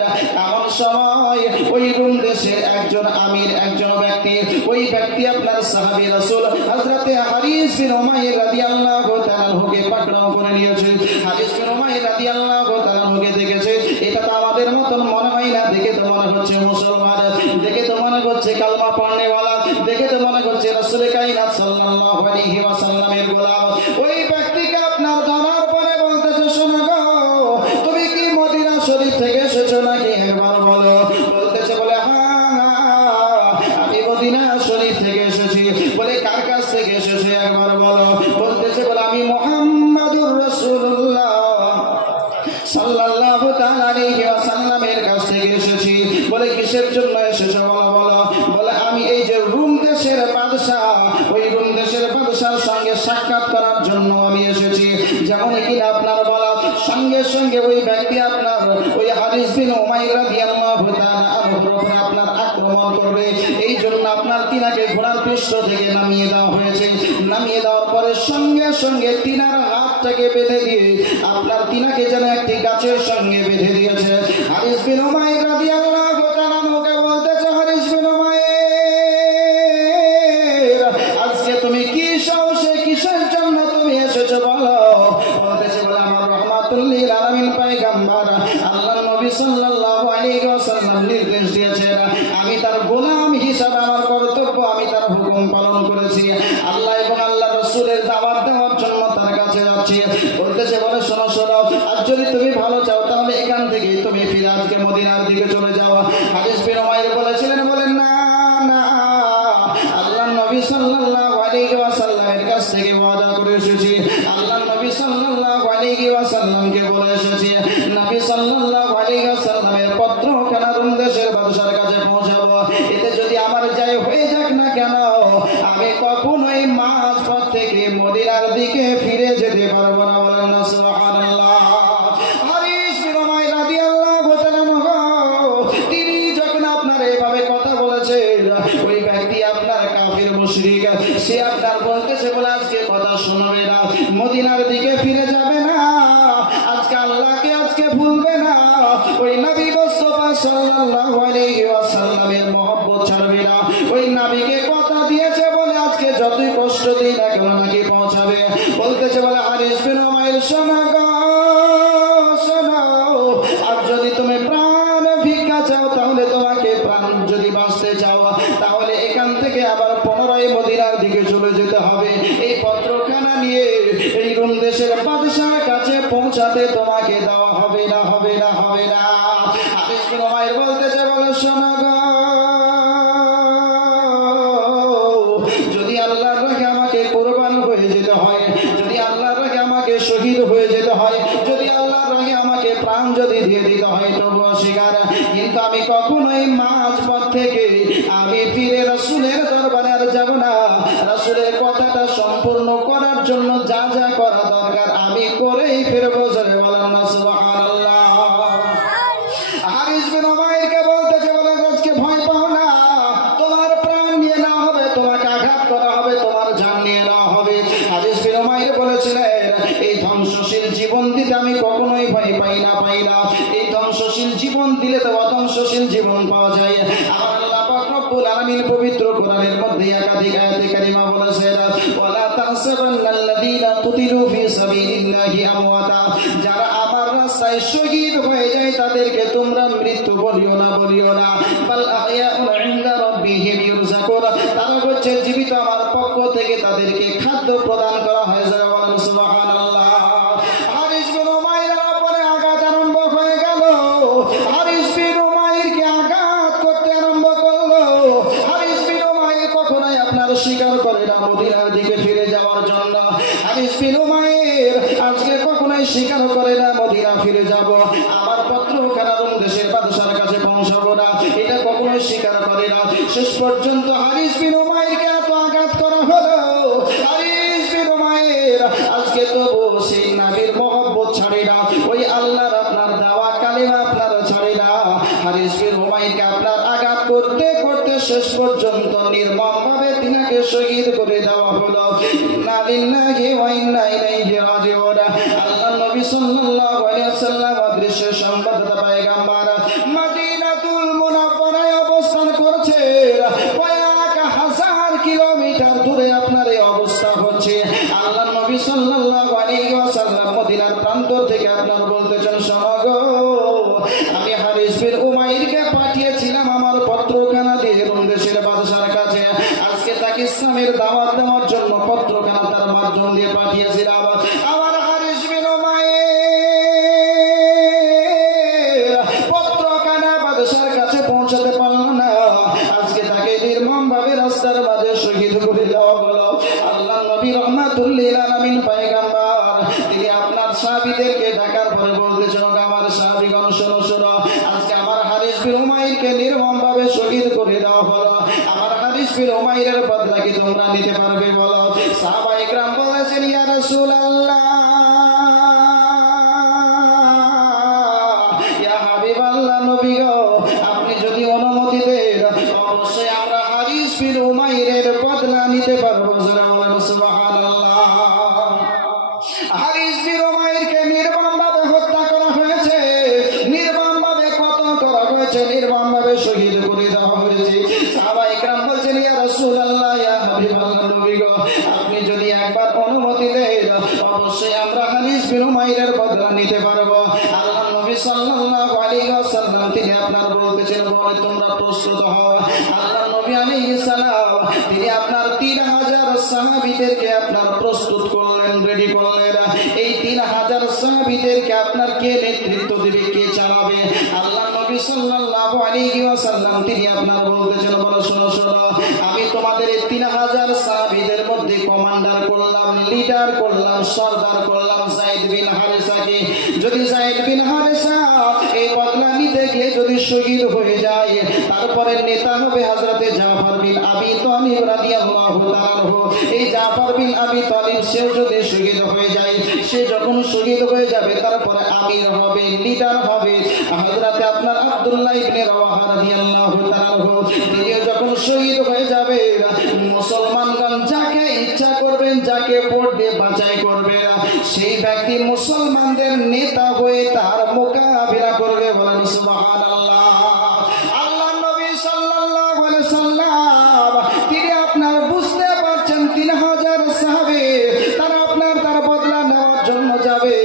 এমন সময় ওই রোম দেশের একজন আমির, একজন ব্যক্তি, ওই ব্যক্তি আপনার সাহাবী রাসূল হযরতে হারিস বিন উমাইর রাদিয়াল্লাহু তাআলা কে পাকড়াও করে নিয়েছে। হারিস বিন উমাইর রাদিয়াল্লাহু তাআলা কে দেখেছে, এটা তো আমাদের মতন মনে হয় না, দেখে তো মনে হচ্ছে মুসলমান, দেখে তো মনে হচ্ছে কালমা পড়নেওয়ালা, দেখে তো মনে হচ্ছে রাসূল কায়নাত সাল্লাল্লাহু আলাইহি ওয়াসাল্লামের গোলাম। ওই ব্যক্তিকে আপনার ধরার পরে বলতেছে, শোনো গো, তুমি কি মদিনা শরীফ থেকে এসেছো নাকি একবার বলো। বলতেছে, বলে হ্যাঁ আমি মদিনা শরীফ থেকে এসেছি। বলে কার কাছ থেকে এসেছো একবার বলো। বলতেছে, বলে আমি মুহাম্মাদুর রাসূলুল্লাহ সাল্লাল্লাহু তাআলা আলাইহি ওয়াসাল্লামের কাছ থেকে এসেছি। বলে কিসের জন্য এসেছো বলো বলো। বলে আমি এই যে রোম দেশের বাদশা, ওই রোম দেশের বাদশার সঙ্গে সাক্ষাৎ করার জন্য আমি এসেছি। যেমন কিনা আপনার বলা সঙ্গে সঙ্গে ওই ব্যক্তি আপনার ওই হারিস বিন উমাইর রাদিয়াল্লাহু তাআলা আনহুর উপরে আপনার আক্রমণ করবে, এই জন্য আপনার তিনাকে ঘোড়ার পৃষ্ঠ থেকে নামিয়ে দেওয়া হয়েছে। নামিয়ে দেওয়ার পরে সঙ্গে সঙ্গে তিনার হাতটাকে বেঁধে দিয়ে আপনার তিনাকে যেন একটি গাছের সঙ্গে বেঁধে দিয়েছে। হারিস বিন উমাইর রাদিয়াল্লাহু তাআলা আনহুকে বলতেছে, হারিস বিন উমাইর আজকে তুমি কি সাহসে কিসের জন্য তুমি এসেছো বলো। বলতেছে, বলে আমার রাহমাতুল লিল আলামিন পয়গম্বর আল্লাহর নবী সাল্লাল্লাহু আলাইহি ওয়াসাল্লাম নির্দেশ দিয়েছেন, আমি তার গোলাম হিসাবে আমার কর্তব্য, আমি তার হুকুম পালন করেছি। আল্লাহ এবং আল্লাহর রাসূলের দাওয়াত দেওয়ার জন্য তার কাছে যাচ্ছি। বলতেছে, বলে শোনো শোনো, আর যদি তুমি ভালো চাও তাহলে এখান থেকে তুমি ফিরে আজকে মদিনার দিকে চলে যাও। হারিস বিন উমাইর বলেছিলেন, বলেন না না, আল্লাহর নবী সাল্লাল্লাহু আলাইহি ওয়াসাল্লামের কাছ থেকে ওয়াদা করে এসেছি, আল্লাহর নবী সাল্লাল্লাহু আলাইহি ওয়াসাল্লামকে বলে এসেছি নবী সাল্লাল্লাহু আলাইহি ওয়াসাল্লামের পত্রখানা রোম দেশের বাদশার কাছে পৌঁছাবো। এতে যদি আমার যাই হয়ে যাক না কেন, আমি কখনোই মাঝপথ থেকে মদিনার দিকে ফিরে যেতে পারবো না। বলেন না সুবহানাল্লাহ। হারিস বিন উমাইর রাদিয়াল্লাহু তাআলা তিনি যখন আপনার এইভাবে কথা বলেছেন, ওই ব্যক্তি আপনার কাফির মুশরিক, সে আপনার বলতেছে, বলে আজকে কথা শুনবে না, মদিনার দিকে ফিরে যাবে না, আজকে আল্লাহকে আজকে ভুলবে না, ওই নবী মুস্তাফা সাল্লাল্লাহু আলাইহি ওয়াসাল্লামের মহব্বত ছাড়বে না। ওই নবীকে কথা দিয়েছে বলে আজকে যতই কষ্ট দিই না কেন নাকি পৌঁছাবে। বলতেছে, বলে হারিস বিন উমাইর শোনো গো শোনো, আর যদি তুমি প্রাণ ভিক্ষা চাও তাহলে তোমাকে প্রাণ যদি বাঁচতে চাও তাহলে এখান থেকে আবার পুনরায় মদিনার দিকে চলে যেতে হবে। এই পত্রখানা নিয়ে এই রোম দেশের বাদশার কাছে পৌঁছাতে তোমাকে দেওয়া হবে না, হবে না, হবে না। হারিস বিন উমাইর বলতেছে, বলে শোনো গো, যদি আল্লাহর রাহে আমাকে কুরবান হয়ে যেতে হয়, যদি আল্লাহর রাহে আমাকে শহীদ হয়ে যেতে হয়, যদি আল্লাহর রাহে আমাকে প্রাণ যদি দিয়ে দিতে হয় তবু অস্বীকার, কিন্তু আমি কখনোই মাঝপথ থেকে আমি ফিরে রাসূলের দরবারে আর যাব না। রাসূলের কথাটা সম্পূর্ণ করার জন্য যা যা করা দরকার আমি করেই ফিরবো। জোরে বলেন না সুবহানাল্লাহ। হারিস বিন উমাইরকে বলতেছে, বলে আজকে ভয় পাও না, তোমার প্রাণ নিয়ে নেওয়া হবে, তোমাকে আঘাত করা হবে, তোমার জান নিয়ে নেওয়া হবে। হারিস বিন উমাইর বলেছিলেন, এই ধ্বংসশীল জীবন দিতে আমি কখনোই ভয় পাই না, পাই না। এই ধ্বংসশীল জীবন দিলে তো অধ্বংসশীল জীবন পাওয়া যায়। আমার আল্লাহ পাক রব্বুল আলামিন পবিত্র কোরআনের মধ্যে একাধিক আয়াতে কারিমা বলেছেন, ওয়ালা তাহসাবান্নাল্লাযীনা কুতিলু ফী সাবিলিল্লাহি সাবিলিল্লাহি আমওয়াতা, যারা আমার রাস্তায় শহীদ হয়ে যায় তাদেরকে তোমরা মৃত্যু বলিও না, বলিও না। বাল আহইয়াউন ইনদা রাব্বিহিম ইরযাকুন, তারা হচ্ছে জীবিত, আমার পক্ষ থেকে তাদেরকে খাদ্য প্রদান করা হয়। সুবহানাল্লাহ। হারিস বিন উমাইরের উপরে আঘাত আরম্ভ হয়ে গেল। হারিস বিন উমাইরকে আঘাত করতে আরম্ভ করলো। হারিস বিন উমাইর কখনোই আপনার স্বীকার করে না মদিনার দিকে ফিরে যাওয়ার জন্য। হারিস বিন উমাইর আজকে কখনোই স্বীকার করে না মদিনা ফিরে যাব, আমার পত্রখানা রোম দেশের বাদশার কাছে পৌঁছাবো না, এটা কখনোই স্বীকার করে না। শেষ পর্যন্ত হারিস বিন উমাইরকে এত আঘাত করা হলো, হারিস বিন উমাইর আজকে তবু সেই নবীর মহব্বত ছাড়ে না, ওই আল্লাহর আপনার দেওয়া কালিমা আপনার ছাড়ে না। হারিস বিন উমাইরকে আপনার আঘাত করতে করতে শেষ পর্যন্ত নির্মমভাবে তিনাকে শহীদ করে দেওয়া হলো। ইন্না লিল্লাহি ওয়া ইন্না ইলাইহি রাজিউন। আল্লাহর নবী সাল্লাল্লাহু আলাইহি ওয়াসাল্লাম অদৃশ্য সংবাদদাতা পয়গম্বর মদিনাতুল মুনাওয়ারায় অবস্থান করছে। কয়েক হাজার কিলোমিটার দূরে আপনার এই অবস্থা হচ্ছে। আল্লাহর নবী সাল্লাল্লাহু আলাইহি ওয়াসাল্লাম মদিনার প্রান্ত থেকে আপনার বলতেছেন, শোনো গো, আমি হারিস বিন উমাইরকে পাঠিয়েছিলাম আমার পত্রখানা দিয়ে রোম দেশের বাদশার কাছে। আজকে তাকে ইসলামের দাওয়াত দেওয়ার জন্য পত্রখানা তার মাধ্যম দিয়ে পাঠিয়েছিলাম। আমার হারিস বিন উমাইর পত্রখানা বাদশার কাছে পৌঁছাতে পারল না, আজকে তাকে নির্মমভাবে রাস্তার মাঝে শহীদ করে দেওয়া হলো। আল্লাহ নবী রাহমাতুল লিল আলামিন পয়গম্বর তিনি আপনার সাহাবীদেরকে ডাকার পরে বলতেছেন, আমার সাহাবীগণ শোনো শোনো, আজকে আমার হারিস বিন উমাইরকে নির্মমভাবে শহীদ করে দেওয়া হলো, আমার হারিস বিন উমাইরের বদলা কি তোমরা নিতে পারবে বলো? সাহাবায়ে কেরাম বলেছেন, ইয়া রাসূলুল্লাহ, ইয়া হাবিবাল্লাহ, নবী গো, আপনি যদি অনুমতি দেন অবশ্যই আমরা হারিস বিন উমাইরের বদলা নিতে পারবো। সুবহানাল্লাহ। হারিস বিন উমাইরকে নির্মমভাবে হত্যা করা হয়েছে, নির্মমভাবে কতল করা হয়েছে, নির্মমভাবে শহীদ করে দেওয়া হয়েছে। সাহাবায়ে কেরাম বলছেন, ইয়া রাসূলুল্লাহ, ইয়া হাবিবাল্লাহ, নবী গো, আপনি যদি একবার অনুমতি দেন অবশ্যই আমরা হারিস বিন উমাইরের বদলা নিতে পারবো। আল্লাহর নবী সাল্লাল্লাহু আলাইহি ওয়াসাল্লাম তিনি আপনার বলতেছেন, বলে তোমরা প্রস্তুত হও। আল্লাহর নবী আলাইহিস সালাম তিনি আপনার 3000 সাহাবীদেরকে আপনার প্রস্তুত করলেন, রেডি করলেন। এই 3000 সাহাবীদেরকে আপনার কে নেতৃত্ব দিবে, কে চালাবে? আল্লাহর নবী সাল্লাল্লাহু আলাইহি ওয়াসাল্লাম তিনি আপনার বলতেছেন, বলো শোনো শোনো, আমি তোমাদের এই 3000 সাহাবীদের মধ্যে কমান্ডার করলাম, লিডার করলাম, সর্দার করলাম যায়েদ বিন হারেসাকে। যদি যায়েদ বিন হারেসা এই বদলা নিতে গিয়ে যদি শহীদ হয়ে যায়, তারপরে নেতা হবে হযরতে জাফর বিন আবি তালিব রাদিয়াল্লাহু তাআলা। এই জাফর বিন আবি তালিব সেও যদি শহীদ হয়ে যায়, সে যখন শহীদ হয়ে যাবে তারপরে আমির হবে, লিডার হবে হযরতে আপনার আব্দুল্লাহ ইবনে রাওয়াহা রাদিয়াল্লাহু তাআলা। তিনিও যখন শহীদ হয়ে যাবে, মুসলমানগণ যাকে ইচ্ছা করবেন, যাকে ভোট দিয়ে বাছাই করবে, সেই ব্যক্তি মুসলমানদের নেতা হয়ে তার মোকাবিলা করবে। বলেন সুবহানাল্লাহ। আল্লাহর নবী সাল্লাল্লাহু আলাইহি সাল্লাম তিনি আপনার বুঝতে পারছেন 3000 সাহাবী তারা আপনার তার বদলা নেওয়ার জন্য যাবে।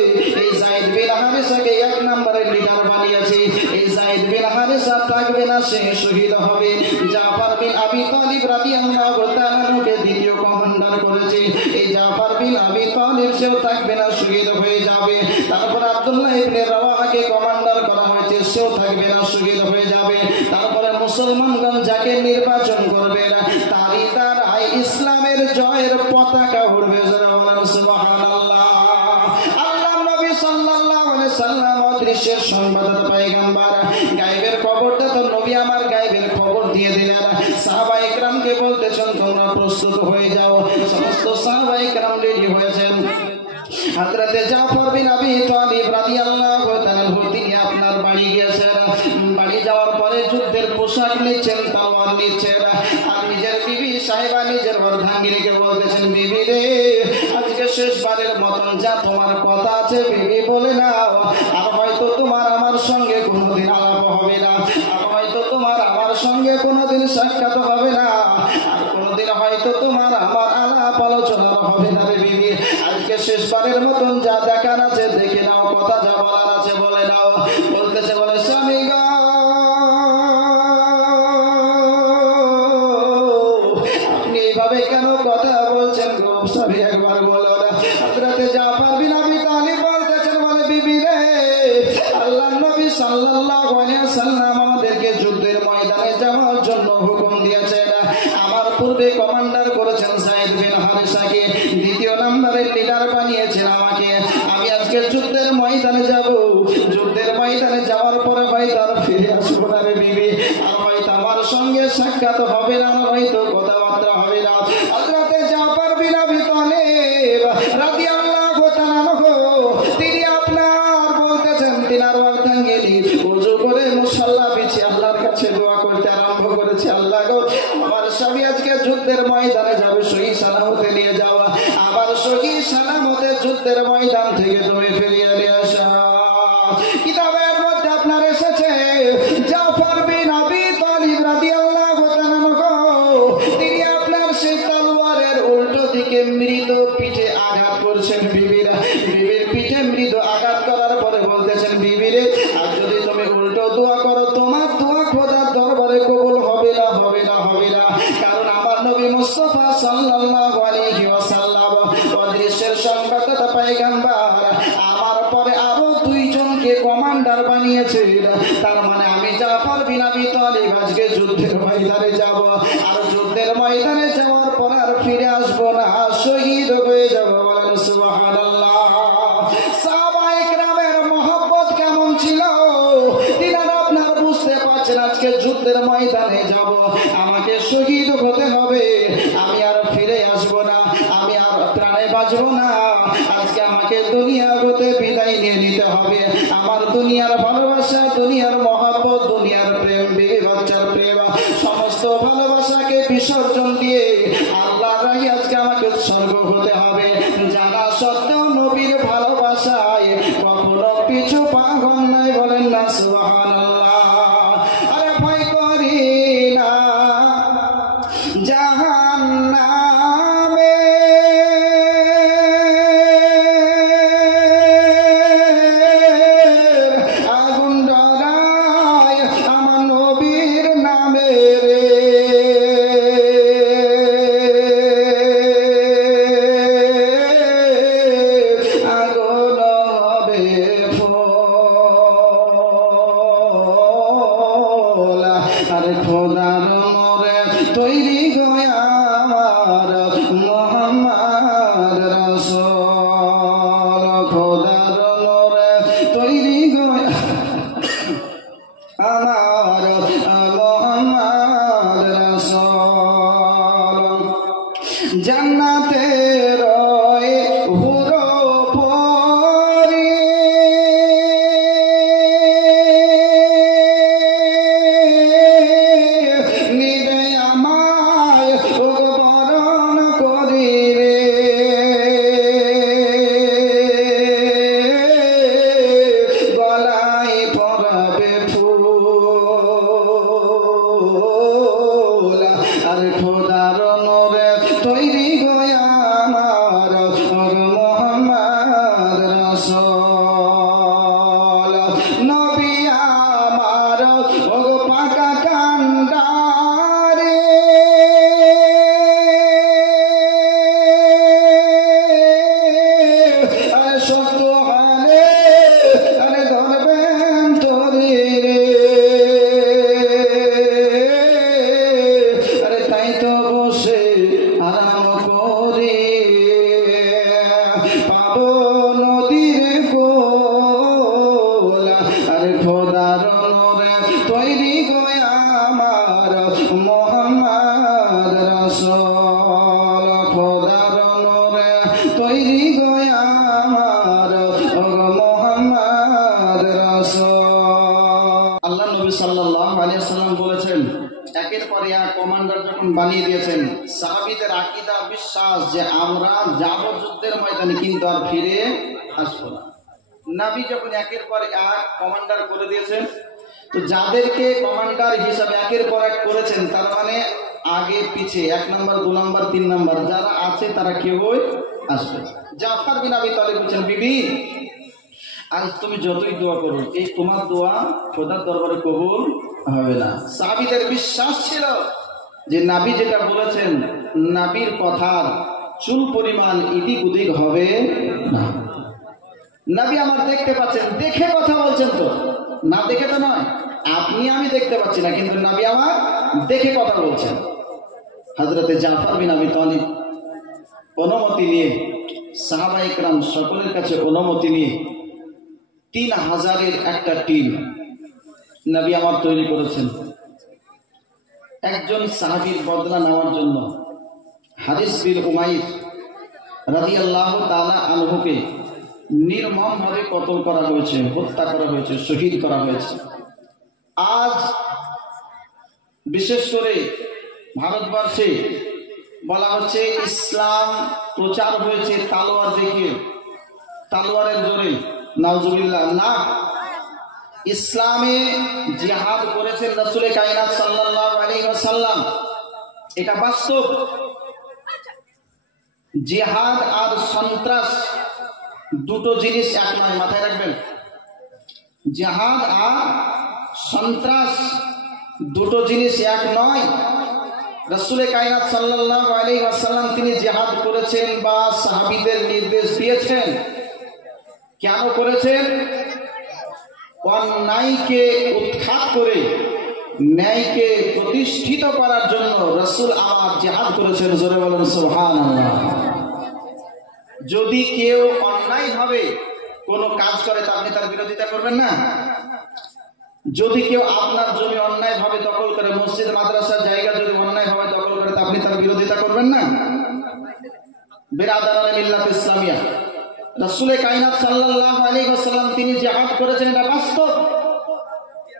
এই যায়েদ বিন হারেসাকে এক নম্বরের লিডার বানিয়েছে। এই যায়েদ বিন হারেসা থাকবে না, সে শহীদ হবে। জাফর বিন আবি তালিব রাদিয়াল্লাহু তাআলাকে দ্বিতীয় কমান্ডার করেছে। এই জাফর বিন আবি তালিব সেও থাকবে না, শহীদ হয়ে যাবে। তারপর আব্দুল্লাহ ইবনে রাওয়াহাকে কমান্ডার করা হয়েছে, সেও থাকবে না, শহীদ হয়ে যাবে। তারপরে মুসলমানগণ যাকে নির্বাচন করবে তারই দ্বারাই ইসলামের জয়ের পতাকা উড়বে। সুবহানাল্লাহ। আল্লাহর নবী সাল্লাল্লাহু আলাইহি সাল্লাম অদৃশ্যের সংবাদদাতা পয়গম্বর, গায়বের খবরটা তো নবী আমার গায়বের খবর দিয়ে দিলেন। সাহাবায়ে কেরামকে বলতেছেন, তোমরা প্রস্তুত হয়ে যাও। সমস্ত সাহাবায়ে কেরাম রেডি হয়েছেন। হযরতে জাফর বিন আবি তালিব রাদিয়াল্লাহু তাআলা তিনি আপনার বাড়ি গিয়েছেন। বাড়ি যাওয়ার পরে যুদ্ধের পোশাক নিচ্ছেন, তলোয়ার নিচ্ছেন। আর নিজের বিবি সাহেবা নিজের অর্ধাঙ্গিনীকে বলতেছেন, বিবি রে, আজকে শেষবারের মতন যা তোমার কথা আছে বিবি বলে নাও। আর হয়তো তোমার আমার সঙ্গে কোনোদিন আলাপ হবে না, আর হয়তো তোমার আমার সঙ্গে কোনোদিন সাক্ষাৎ হবে না, আর কোনোদিন হয়তো তোমার আমার আলাপ আলোচনা হবে না রে বিবি। আজকে শেষবারের মতন যা দেখার আছে দেখে নাও, কথা যা বলার আছে বলে নাও। বলতেছে, বলে স্বামী গো, আপনি এইভাবে কেন কথা বলছেন গো স্বামী, একবার বলো না। হযরতে জাফর বিন আবি তালিব বলতেছেন, বলে বিবি রে, আল্লাহর নবী সাল্লাল্লাহু আলাইহি ওয়াসাল্লাম আমাদেরকে যুদ্ধের ময়দানে যাওয়ার জন্য হুকুম দিয়েছেন। আমার পূর্বে কমান্ডার করেছেন যায়েদ বিন হারিসাকে, দ্বিতীয় নম্বরের লিডার বানিয়েছেন আমাকে। আমি আজকে যুদ্ধের ময়দানে যাব, যুদ্ধের ময়দানে যাওয়ার পরে হয়তো আর ফিরে আসবো না রে বিবি, আর হয়তো আমার সঙ্গে সাক্ষাৎ হবে না, হয়তো কথাবার্তা হবে না। হযরতে জাফর বিন আবি তালিব রাদিয়াল্লাহু তাআলা আনহু তিনি আপনার বলতেছেন, তিনার ওয়ার্দাঙ্গিনী ওযু করে মুসাল্লা বিছিয়ে আল্লাহর কাছে দোয়া করতে আরম্ভ করেছে, আল্লাহ গো, আমার স্বামী আজকে যুদ্ধের ময়দানে যাবে, সহি সালামতে নিয়ে যাওয়া, আবার সহি সালামতে যুদ্ধের ময়দান থেকে তুমি ফিরিয়ে নিয়ে আসা। কিতাবের মধ্যে আপনার এসেছে জাফর বিন আবি তালিব রাদিয়াল্লাহু তাআলা আনহু তিনি আপনার সেই তলোয়ারের উল্টো দিকে মৃত পিঠে আঘাত করছেন বিবিরা। বিবির পিঠে মৃত আঘাত করার পরে বলতেছেন, বিবিরে, আর যদি তুমি উল্টো দোয়া করো তোমার দোয়া খোদার দরবারে কবুল হবে না, হবে না, হবে না। কারণ আমার নবী মুস্তাফা সাল্লাল্লাহু আলাইহি ওয়াসাল্লাম অদৃশ্যের সংবাদদাতা পয়গম্বর আমার পরে আরো দুইজনকে কমান্ডার বানিয়েছেন। তার মানে আমি জাফর বিন আবি তালিব আজকে যুদ্ধের ময়দানে যাব, আর যুদ্ধের ময়দানে যাওয়ার পর আর ফিরে আসবো না, শহীদ হয়ে যাব। বলেন সুবহানাল্লাহ। সাহাবায়ে কেরামের মহব্বত কেমন ছিল তিনারা আপনার বুঝতে পারছেন। আজকে যুদ্ধের ময়দানে যাব, আমাকে শহীদ হতে হবে, আমি আর ফিরে আসবো না, আমি আর প্রাণে বাঁচবো না। আজকে আমাকে দুনিয়া হতে বিদায় নিয়ে নিতে হবে। আমার দুনিয়ার ভালোবাসা, দুনিয়ার মহব্বত, দুনিয়ার প্রেম, বিবি বাচ্চার প্রেম, সমস্ত ভালোবাসাকে বিসর্জন দিয়ে আল্লাহর রাহে আজকে আমাকে উৎসর্গ হতে হবে। জানা সত্ত্বেও নবীর ভালোবাসায় কখনো পিছু পা হন নাই। বলেন না সুবহানাল্লাহ। আরে ভয় করি না জাহান্নামে, আগুন ডরায় আমার নবীর নামে রে। আগুন হবে ফুল, আরে খোদার নূরে তৈরি গয়া আমার মুহাম্মদ রাসূল, খোদার নূরে তৈরি গয়া আমার মুহাম্মদ রাসূল। জান্নাতের হুরো পরি নিদে আমায় বরণ করি রে। গলায় পরাবে ফুল, আর খোদার নূরে তৈরি গয়া আমার মুহাম্মদ রাসূল। নবী আমার পাকা কান্ডারে শক্ত হালে আরে ধরবেন তরি রে। আরে তাই তো বসে আরাম করে পাবো নদীর কোল, আরে খোদার নূরে তৈরি গয়া আমার মুহাম্মদ রাসূল, খোদার নূরে তৈরি গয়া আমার মুহাম্মদ রাসূল। আল্লাহ নবী সাল্লাল্লাহু আলাইহি ওয়াসাল্লাম বলেছেন, এক একের পর এক কমান্ডার যখন বানিয়ে দিয়েছেন, সাহাবীদের আকীদা বিশ্বাস যে আমরা যাব যুদ্ধের ময়দানে, কিন্তু আর ফিরে আসবো না। নবী যখন একের পর এক কমান্ডার করে দিয়েছেন, তো যাদেরকে কমান্ডার হিসাবে একের পর এক করেছেন, তার মানে আগে পিছে 1 নম্বর 2 নম্বর 3 নম্বর যারা আছে তারা কেউই আসবে। জাফর বিন আবি তালিব বলেছেন, বিবি আজ তুমি যতই দোয়া করো, এই তোমার দোয়া খোদার দরবারে কবুল হবে না। সাহাবীদের বিশ্বাস ছিল যে নবী যেটা বলেছেন, নবীর কথার চুল পরিমাণ ইদিক উদিক হবে না। নবী আমার দেখতে পাচ্ছেন, দেখে কথা বলছেন, তো না দেখে তো নয়, আপনি আমি দেখতে পাচ্ছি না, কিন্তু নবী আমার দেখে কথা বলছেন। হযরতে জাফর বিন আবি তালিব অনুমতি নিয়ে, সাহাবায়ে কেরাম সকলের কাছে অনুমতি নিয়ে 3000-এর একটা টিম নবী আমার তৈরি করেছেন একজন সাহাবীর বদলা নেওয়ার জন্য। হারিস বিন উমাইর রাদিয়াল্লাহু তাআলা আনহুকে নির্মমভাবে কতল করা হয়েছে, হত্যা করা হয়েছে, শহীদ করা হয়েছে। আজ বিশেষ করে ভারতবর্ষে বলা হচ্ছে ইসলাম প্রচার হয়েছে তালোয়ার দেখিয়ে, তালোয়ারের জোরে। নাউজুবিল্লাহ। না, ইসলামে জিহাদ করেছেন রাসূল কায়নাত সাল্লাল্লাহু আলাইহি ওয়াসাল্লাম, এটা বাস্তব। জিহাদ আর সন্ত্রাস দুটো জিনিস এক নয়, মাথায় রাখবেন। জিহাদ আর সন্ত্রাস দুটো জিনিস এক নয়। রাসূল কায়নাত সাল্লাল্লাহু আলাইহি ওয়াসাল্লাম তিনি জিহাদ করেছেন বা সাহাবীদের নির্দেশ দিয়েছেন। কেন করেছেন? অন্যায়কে উৎখাত করে ন্যায়কে প্রতিষ্ঠিত করার জন্য রাসূল আমার জিহাদ করেছেন। জোরে বলেন সুবহানাল্লাহ। যদি কেউ অন্যায়ভাবে কোনো কাজ করে, তা আপনি তার বিরোধিতা করবেন না? যদি কেউ আপনার জমি অন্যায়ভাবে দখল করে, মসজিদ মাদ্রাসার জায়গা যদি অন্যায়ভাবে দখল করে, তা আপনি তার বিরোধিতা করবেন না? বিরাদারানে মিল্লাত ইসলামিয়া, রাসূল কায়নাত সাল্লাল্লাহু আলাইহি ওয়াসাল্লাম তিনি জিহাদ করেছেন, এটা বাস্তব।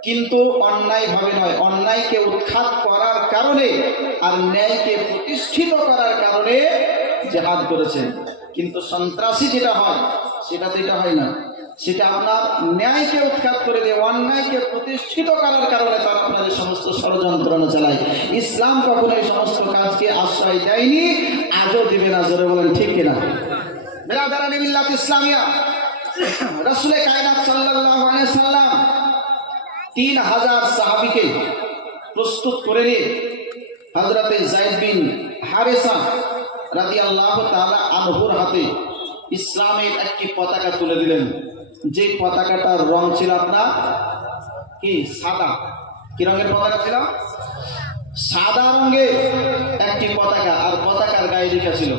কিন্তু অন্যায়ভাবে নয়, অন্যায়কে উৎখাত করার কারণে আর ন্যায়কে প্রতিষ্ঠিত করার কারণে জিহাদ করেছেন। কিন্তু সন্ত্রাসী যেটা হয়, সেটা তো এটা হয় না, সেটা আপনার ন্যায়কে উৎখাত করে দেয়, অন্যায়কে প্রতিষ্ঠিত করার কারণে তারা আপনাদের সমস্ত ষড়যন্ত্রণা চালায়। ইসলাম কখনো এই সমস্ত কাজকে আশ্রয় দেয়নি, আজও দিবে না। জোরে বলেন ঠিক কিনা? বিরাদারানে মিল্লাত ইসলামিয়া, রাসূল কায়নাত সাল্লাল্লাহু আলাইহি ওয়াসাল্লাম 3000 সাহাবীকে প্রস্তুত করে নিয়ে হযরতে যায়েদ বিন হারেসা রাদিয়াল্লাহু তাআলা আনহুর হাতে ইসলামের একটি পতাকা তুলে দিলেন। যে পতাকাটার রং ছিল আপনার কি? সাদা। কি রঙের পতাকা ছিল? সাদা রঙের একটি পতাকা, আর পতাকার গায়ে লেখা ছিল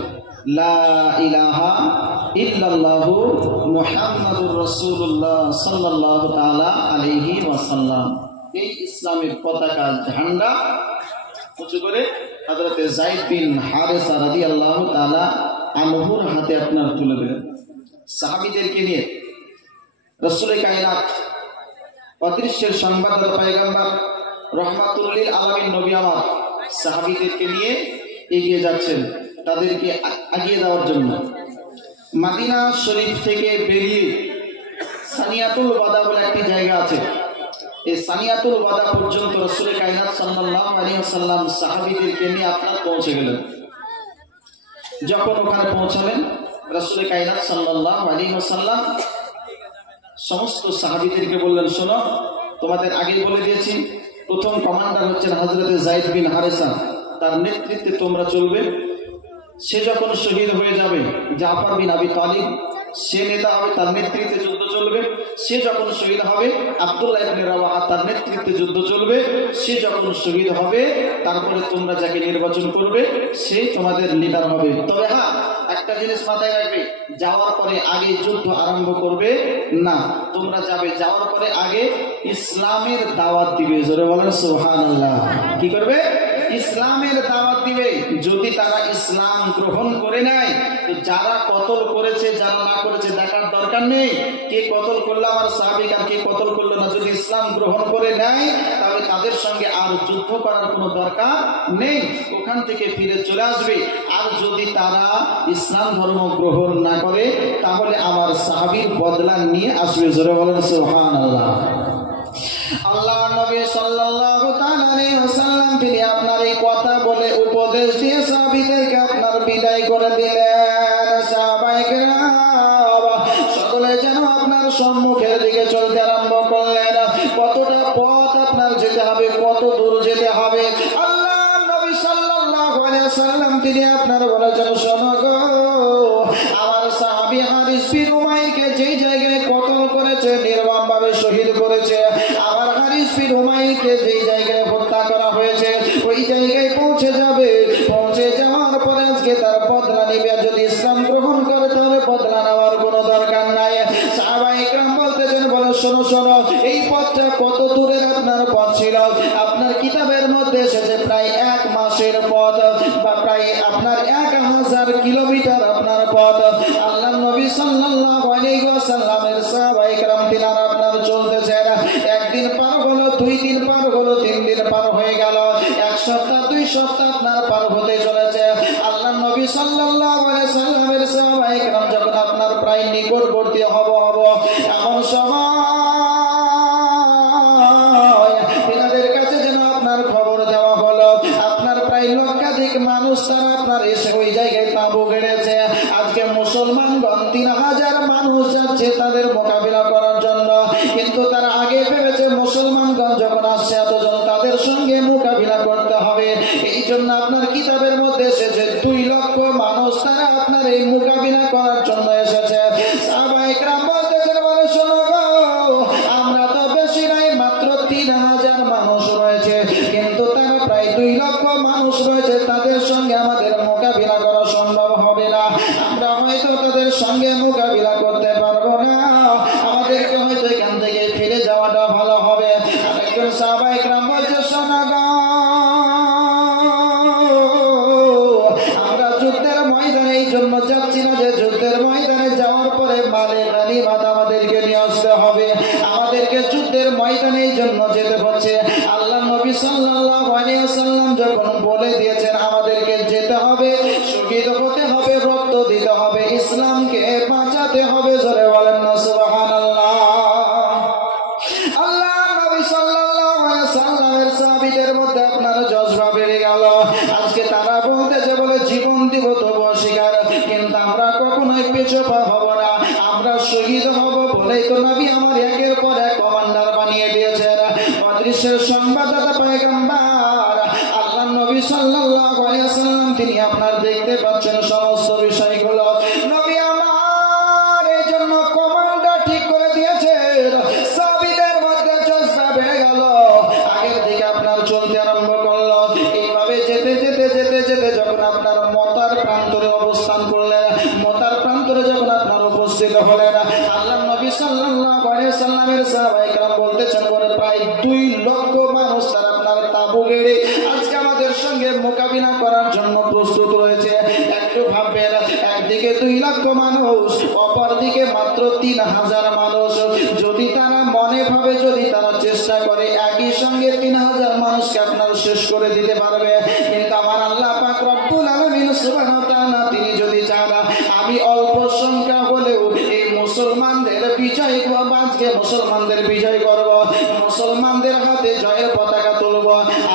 লা ইলাহা ইল্লাল্লাহু মুহাম্মাদুর রাসূলুল্লাহ সাল্লাল্লাহু তাআলা আলাইহি ওয়াসাল্লাম। এই ইসলামের পতাকা ঝান্ডা উঁচু করে হযরতে যায়েদ বিন হারেসা রাদিয়াল্লাহু তাআলা আনহুর হাতে আপনার তুলে দিলেন। সাহাবীদেরকে নিয়ে রাসূল কায়নাত অদৃশ্যের সংবাদদাতা পয়গম্বর রাহমাতুল লিল আলামিন নবী আমার সাহাবীদেরকে নিয়ে এগিয়ে যাচ্ছেন, তাদেরকে আগিয়ে দেওয়ার জন্য। মদিনা শরীফ থেকে বেরিয়ে সানিয়াতুল ওয়াদা বলে একটি জায়গা আছে, এই সানিয়াতুল ওয়াদা পর্যন্ত রাসূল কায়নাত সাল্লাল্লাহু আলাইহি ওয়াসাল্লাম সাহাবীদেরকে নিয়ে আপনার পৌঁছে গেলেন। যখন ওখানে পৌঁছালেন, রাসূল কায়নাত সাল্লাল্লাহু আলাইহি ওয়াসাল্লাম সমস্ত সাহাবীদেরকে বললেন, শোনো, তোমাদের আগেই বলে দিয়েছি, প্রথম কমান্ডার হচ্ছেন হযরতে যায়েদ বিন হারেসা, তার নেতৃত্বে তোমরা চলবে। সে যখন শহীদ হয়ে যাবে, জাফর বিন আবি তালিব সে নেতা হবে, তার নেতৃত্বে যুদ্ধ চলবে। সে যখন শহীদ হবে, আব্দুল্লাহ ইবনে রাওয়াহা তার নেতৃত্বে যুদ্ধ চলবে। সে যখন শহীদ হবে, তারপরে তোমরা যাকে নির্বাচন করবে সে তোমাদের লিডার হবে। তবে হ্যাঁ, একটা জিনিস মাথায় রাখবে, যাওয়ার পরে আগে যুদ্ধ আরম্ভ করবে না। তোমরা যাবে, যাওয়ার পরে আগে ইসলামের দাওয়াত দিবে। জোরে বলেন সুবহানাল্লাহ। কি করবে? ইসলামের দাওয়াত দিবে। যদি তারা ইসলাম গ্রহণ করে নেয়, তো যারা কতল করেছে যারা না করেছে দেখার দরকার নেই। কে কতল করলো আমার সাহাবী আর কে কতল করলো না, যদি ইসলাম গ্রহণ করে নেয় তাহলে তাদের সঙ্গে আর যুদ্ধ করার কোনো দরকার নেই, ওখান থেকে ফিরে চলে আসবে। আর যদি তারা ইসলাম ধর্ম গ্রহণ না করে তাহলে আমার সাহাবীর বদলা নিয়ে আসবে। জোরে বলেন সুবহানাল্লাহ। আল্লাহ নবী সাল্লাল্লাহু তাআলা আলাইহি ওয়াসাল্লাম তিনি আপনার এই কথা বলে উপদেশ দিয়ে সাহাবীদেরকে আপনার বিদায় করে দিলেন। সাহাবায়ে কেরাম সকলে যেন আপনার সম্মুখের দিকে চলতে আরম্ভ করলেন। কতটা পথ আপনার যেতে হবে, কত দূর যেতে হবে, আল্লাহ নবী সাল্লাল্লাহু আলাইহি ওয়াসাল্লাম তিনি আপনার বলেছেন, শোনো গো, আমার সাহাবী হারিস বিন উমাইরকে যেই জায়গায় কতল করেছে, নির্মমভাবে শহীদ করেছে, আমার হারিস বিন উমাইরকে যেই জায়গায় হত্যা করা হয়েছে ওই জায়গায় পৌঁছে যাবে। পৌঁছে যাওয়ার পরে আজকে তার বদলা নিবে। যদি ইসলাম গ্রহণ করে তাহলে বদলা নেওয়ার কোনো দরকার নাই। সাহাবায়ে কেরাম বলতেছেন, বলে শোনো শোনো, এই পথটা কত দূরের আপনার পথ ছিল? আপনার কিতাবের মধ্যে এসেছে প্রায় 1 মাসের পথ, বা প্রায় আপনার 1000 কিলোমিটার আপনার পথ। আল্লাহ নবী সাল্লাল্লাহু আলাইহি ওয়াসাল্লামের সাহাবায়ে কেরাম তিনারা আপনার চলতেছেন। একদিন পার হলো, 2 দিন পার হলো, 3 দিন পার হয়ে গেল, 1 সপ্তাহ 2 সপ্তাহ আপনার পার হতে চলেছে। আল্লাহ নবী সাল্লাল্লাহু আলাইহি ওয়াসাল্লামের সাহাবায়ে কেরাম যখন আপনার প্রায় নিকটবর্তী হব এমন সময় তিনাদের কাছে যেন আপনার খবর দেওয়া হলো, আপনার প্রায় লক্ষাধিক মানুষ তারা আপনার এসে ওই জায়গায় তাঁবু গেড়েছে। আজকে মুসলমানগণ 3000 মানুষ যাচ্ছে তাদের মোকাবিলা করার জন্য, কিন্তু তারা আগে ভেবেছে মুসলমানগণ যখন আসছে এতজন তাদের সঙ্গে মোকাবিলা করতে হবে। এই জন্য আপনার কিতাবের মধ্যে এসেছে 2 লক্ষ মানুষ তারা আপনার এই মোকাবিলা করার জন্য এসেছে। সাহাবায়ে কেরাম বলতেছেন, বলে শোনো গো, আমরা তো বেশি নাই, মাত্র 3000 মানুষ রয়েছে, কিন্তু তারা প্রায় 2 লক্ষ মানুষ রয়েছে, তাদের সঙ্গে আমাদের মোকাবিলা করা সম্ভব হবে না। আমরা হয়তো তাদের সঙ্গে মোকাবিলা করতে পারবো না, আমাদেরকে হয়তো এখান থেকে ফিরে যাওয়াটা ভালো হবে। আরেকজন সাহাবায়ে কেরাম বলছে, শোনো গো, আমরা যুদ্ধের ময়দানে এই জন্য যাচ্ছি না যে যুদ্ধের ময়দানে যাওয়ার পরে মালে গানিমত আমাদেরকে নিয়ে আসতে হবে, আমাদেরকে যুদ্ধের ময়দানে এই জন্য যেতে হচ্ছে। আল্লাহ নবী সাল্লাল্লাহু আলাইহি ওয়াসাল্লাম যখন বলে দিয়েছেন আমাদেরকে যেতে হবে, শহীদ হতে হবে, রক্ত দিতে হবে, ইসলামকে বাঁচাতে হবে, জোরে বলেন না সুবহানাল্লাহ। আল্লাহ নবী সাল্লাল্লাহু আলাইহি ওয়াসাল্লামের সাহাবীদের মধ্যে আপনার জজবা বেড়ে গেল। আজকে তারা বলতেছে, বলে জীবন দিব তবু অস্বীকার, কিন্তু আমরা কখনোই পিছু পা হব না, আমরা শহীদ হব বলেই তো নবী আমার একের পর এক কমান্ডার বানিয়ে দিয়েছেন। অদৃশ্যের সংবাদদাতা পয়গম্বর আল্লাহ নবী সাল্লাল্লাহু আলাইহি ওয়াসাল্লাম তিনি আপনার দেখতে পাচ্ছেন সমস্ত বিষয়গুলো। নবী আমার এই জন্য কমান্ডার ঠিক করে দিয়েছেন। সাহাবীদের মধ্যে জজবা বেড়ে গেল, আগের দিকে আপনার চলতে আরম্ভ করলো। এইভাবে যেতে যেতে যেতে যেতে যখন আপনার মতার প্রান্তরে অবস্থান করলেন, মতার প্রান্তরে যখন আপনার উপস্থিত হলেন, আল্লাহ নবী সাল্লাল্লাহু আলাইহি ওয়াসাল্লামের সাহাবায়ে কেরাম বলতেছেন, বলে প্রায় 2 লক্ষ মানুষ তারা আপনার তাঁবু গেড়ে আজকে আমাদের সঙ্গে মোকাবিলা করার জন্য প্রস্তুত রয়েছে। একটু ভাববেন, একদিকে 2 লক্ষ মানুষ, অপরদিকে মাত্র 3000 মানুষ। যদি তারা মনে ভাবে, যদি তারা চেষ্টা করে, একই সঙ্গে 3000 মানুষকে আপনার শেষ করে দিতে পারবে। কিন্তু আমার আল্লাহ পাক রব্বুল আলামিন সুবহানাহু ওয়া তাআলা তিনি যদি চান, আমি অল্প সংখ্যা হলেও এই মুসলমানদের বিজয় করব, আজকে মুসলমানদের বিজয় করব, মুসলমানদের হাতে জয়ের পতাকা তুলব।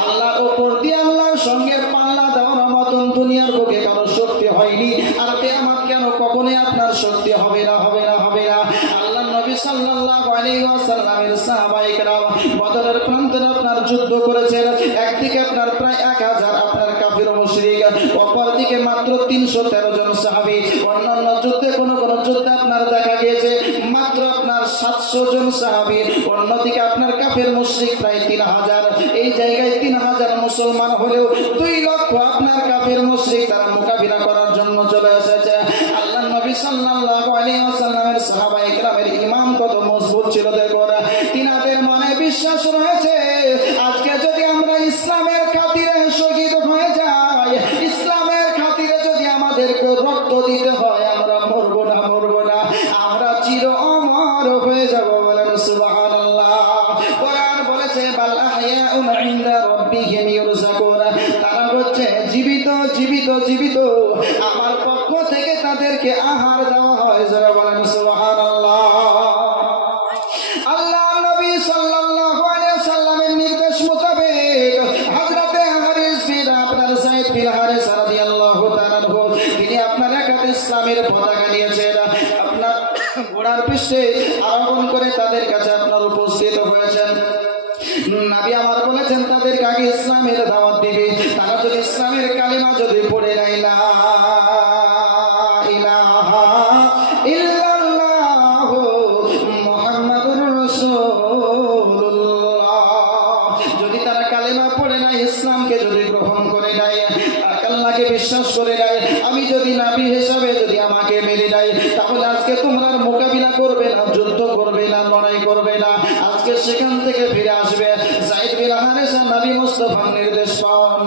আল্লাহর উপর দিয়ে আল্লাহর সঙ্গে পাল্লা দেওয়ার মতন দুনিয়ার বুকে কারো শক্তি হয়নি, আর কিয়ামত কেন কখনোই আপনার শক্তি হবে না, হবে না, হবে না। আল্লাহ নবী সাল্লাল্লাহু আলাইহি ওয়াসাল্লামের সাহাবায়ে কেরাম বদরের প্রান্তরে আপনার যুদ্ধ করেছেন। একদিকে আপনার প্রায় 1000 আপনার কাফির মুশরিক, অপরদিকে মাত্র 313 জন সাহাবী। অন্যান্য যুদ্ধে কোন কোন যুদ্ধে আপনার দেখা গিয়েছে মাত্র আপনার 700 জন সাহাবী, অন্যদিকে আপনার কাফির মুশরিক প্রায় 3000। এই জায়গায় 3000 মুসলমান হলেও 2 লক্ষ আপনার কাফির মুশরিক তারা মোকাবিলা করার জন্য চলে এসেছে। আল্লাহ নবী সাল্লাল্লাহু আলাইহি ওয়াসাল্লামের সাহাবায়ে কেরামের ঈমান কত মজবুত ছিল দেখুন। তিনাদের মনে বিশ্বাস রয়েছে, আজকে যদি আমরা ইসলামের খাতিরে শহীদ সাল্লাল্লাহু আলাইহি সাল্লামের নির্দেশ মোতাবেক হযরতে হারিস বিন আপনার যায়েদ বিন হারিস রাদিয়াল্লাহু তাআলা তিনি আপনার একাত ইসলামের পতাকা নিয়েছেন আপনার ঘোড়ার পৃষ্ঠে আরোহণ করে তাদের কাছে আপনার উপস্থিত হয়েছেন নবী আমার বলেছেন তাদেরকে আগে ইসলামের দাওয়াত দিবে তারা যদি ইসলামের কালিমা যদি পড়ে লা ইলাহা ইল্লাল্লাহু মুহাম্মাদুর রাসূলুল্লাহ যদি তারা কালিমা পড়ে না ইসলামকে যদি গ্রহণ করে নেয় আল্লাহকে বিশ্বাস করে নেয় আমি যদি নবী হিসাবে যদি আমাকে মেনে নেয় তাহলে আজকে তোমরা মোকাবিলা করবে না যুদ্ধ করবে না লড়াই করবে না আজকে সেখান থেকে ফিরে আসবে যায়েদ বিন হারিসা নবী মুস্তাফার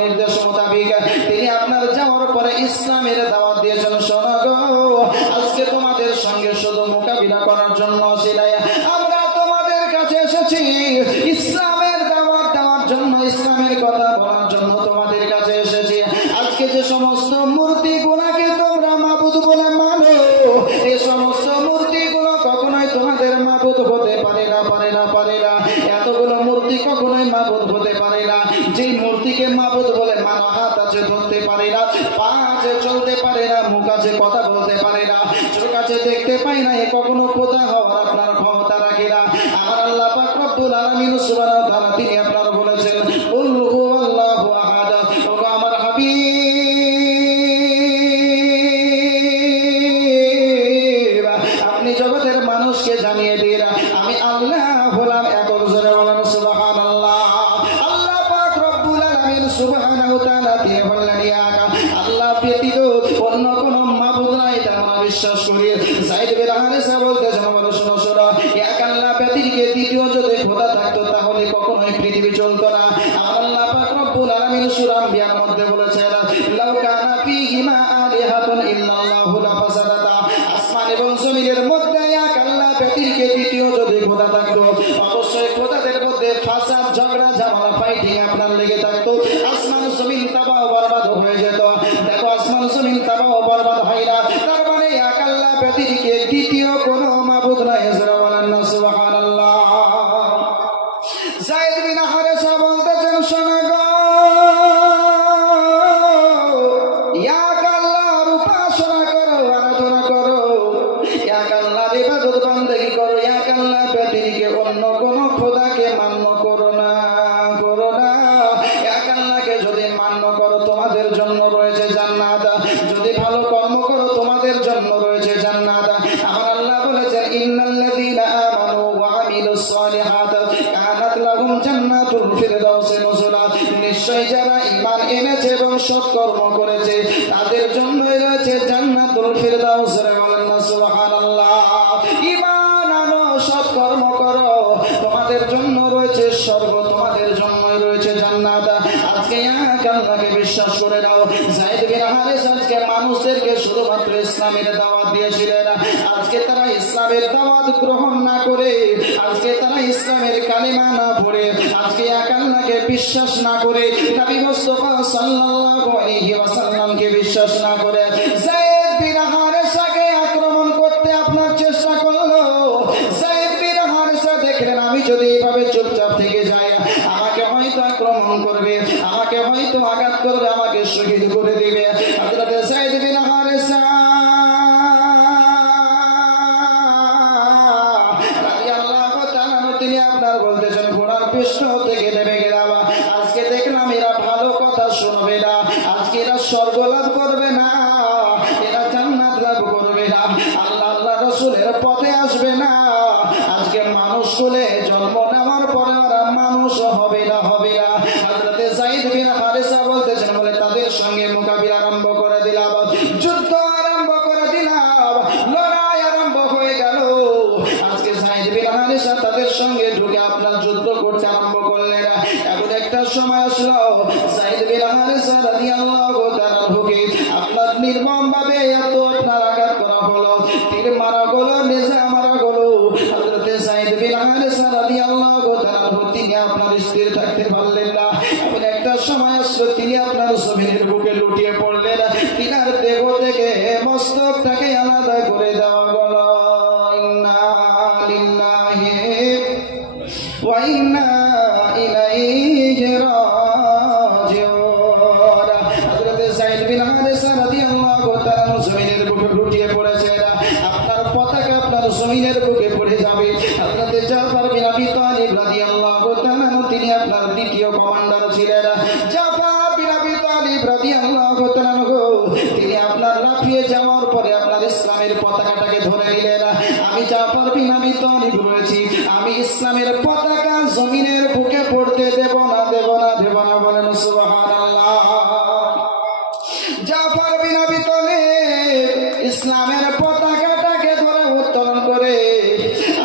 নির্দেশ মোতাবেক তিনি আপনার যাওয়ার পরে ইসলামের দাওয়াত দিয়েছেন শোনো গো আজকে তোমাদের সঙ্গে শুধু মোকাবিলা করার জন্য ছিলাই আমরা তোমাদের কাছে এসেছি ইসলামের দাওয়াত দেওয়ার জন্য ইসলামের কথা বলার জন্য তোমাদের কাছে এসেছি আজকে যে সমস্ত মূর্তিগুলোকে তোমরা মাবুদ বলে মানো এই সমস্ত মূর্তিগুলো কখনোই তোমাদের মাবুদ হতে পারে না এতগুলো মূর্তি কখনোই মাবুদ হতে পারে না যে মূর্তিকে মাবুদ বলে মানো হাত আছে ধরতে পারে না পা আছে চলতে পারে না মুখ আছে কথা বলতে পারে না চোখ আছে দেখতে পাই না এ কখনো খোদা হওয়ার আপনার ক্ষমতা রাখে না আমার আল্লাহ পাক রব্বুল আলামিন সুবহানাহু ওয়া তাআলা তিনি আপনার বলেছেন কুল হুয়াল্লাহু আহাদ ও আমার হাবিব আপনি জগতের মানুষকে জানিয়ে দিন আমি আল্লাহ হলাম একক জোরে বলেন সুবহানাল্লাহ আল্লাহ পাক রব্বুল আলামিন সুবহানাহু ওয়া তাআলা তিনি বললেন আল্লাহ ব্যতীত অন্য কোন মাবুদ নাই তা আমরা বিশ্বাস করি যায়েদ বিন হারিসা বলতেছেন বলো শোনো এক আল্লাহ ব্যতীত দ্বিতীয় যদি খোদা থাকতো তাহলে কখনোই পৃথিবী চলতো না আল্লাহ পাক রব্বুল আলামিন সূরা আম্বিয়ার মধ্যে বলেছেন লাউ কানা ফীহিমা আলিহাতুন ইল্লাল্লাহু লাফাসাদাতা আসমান এবং জমিনের মধ্যে এক আল্লাহ ব্যতীত দ্বিতীয় যদি খোদা থাকতো অবশ্যই খোদাদের মধ্যে ফাসাদ ঝগড়া ঝামেলা ফাইটিং আপনার লেগে থাকতো আসমান জমিন তাবাহ বরবাদ হয়ে যেত দেখো আসমান জমিন তাবাহ বরবাদ হয় না তার মানে এক আল্লাহ ব্যতীত দ্বিতীয় কোনো মাবুদ নাই সুবহানাল্লাহ যায়েদ বিন হারিসা বলতেছেন শোনো গো এক আল্লাহর উপাসনা করো আরাধনা করো এক আল্লাহর ইবাদত বندگی করো এক আল্লাহ ব্যতীত অন্য কোন খোদাকে মান্য করো না এক আল্লাহকে যদি মান্য করো তোমাদের জন্য রয়েছে জান্নাত যদি ভালো কর্ম করো তোমাদের জন্য রয়েছে জান্নাত আমার আল্লাহ বলেছেন ইন্নাল্লাযীনা আমানু ওয়া আমিলুস সালিহাত কানাত লাহুম জান্নাতুল ফিরদাউসি নুজুলা নিশ্চয়ই যারা ঈমান এনেছে এবং সৎকর্ম করেছে তাদের জন্যই রয়েছে জান্নাতুল ফিরদাউস বলেন না সুবহানাল্লাহ ঈমান আনো সৎকর্ম করো তোমাদের জন্য রয়েছে স্বর্গ তোমাদের জন্যই রয়েছে জান্নাত আজকে এক আল্লাহকে বিশ্বাস করে নাও যায়েদ বিন হারিসা আজকে মানুষদেরকে শুধুমাত্র ইসলামের দাওয়াত দিয়েছিলেন আজকে তারা ইসলামের দাওয়াত গ্রহণ না করে আজকে তারা ইসলামের কালিমা না পড়ে আজকে এক আল্লাহকে বিশ্বাস না করে নবী মুস্তাফা সাল্লাল্লাহু আলাইহি ওয়াসাল্লামকে বিশ্বাস না করে যায়েদ বিন হারিসাকে আক্রমণ করতে আপনার চেষ্টা করলো যায়েদ বিন হারিসা দেখলেন আমি যদি এইভাবে চুপচাপ থেকে যাই আমাকে হয়তো আক্রমণ করবে আমাকে হয়তো আঘাত করবে আমাকে শহীদ করে দিবে হযরত যায়েদ বিন হারিসা রাদিয়াল্লাহু তাআলা তিনি আপনার বলতেছেন ঘোড়ার পৃষ্ঠ থেকে নেমে গেলাম আজকে দেখলাম এরা ভালো কথা শুনবে না আজকে এরা স্বর্গ লাভ করবে না এরা জান্নাত লাভ করবে না আল্লাহ রাসূলের পথে আসবে না আজকে মানুষ কুলে জন্ম নেওয়ার পরে ওরা মানুষ হবে না হযরত যায়েদ বিন হারিসা বলতেছেন বলে তাদের সঙ্গে মোকাবিলা আরম্ভ করে দিলাম যুদ্ধ আরম্ভ করে দিলাম লড়াই আরম্ভ হয়ে গেল আজকে যায়েদ বিন হারিসা তাদের সঙ্গে ঢুকে আপনার যুদ্ধ করতে আরম্ভ করলেন এখন একটা সময় আসলো যায়েদ বিন হারিসা রাদিয়াল্লাহু তাআলা ঢুকে আপনার নির্মম ভাবে এত আপনার আঘাত করা হলো তীর মারা হলো নিজে মারা হলো হযরত যায়েদ বিন হারিসা রাদিয়াল্লাহু তাআলা তিনি আপনার স্থির থাকতে পারলেন না এমন একটা সময় আসলো তিনি আপনার জমিনের বুকে লুটিয়ে পড়লেন তিনার দেহ থেকে মস্তকটাকে আলাদা করে দেওয়া হলো ইন্না লিল্লাহি জাফর বিন আবি তালিব রয়েছি, আমি ইসলামের পতাকা জমিনের বুকে পড়তে দেব না, দেব না, দেব না। বলেন সুবহানাল্লাহ। জাফর বিন আবি তালিব ইসলামের পতাকাটাকে ধরে উত্তোলন করে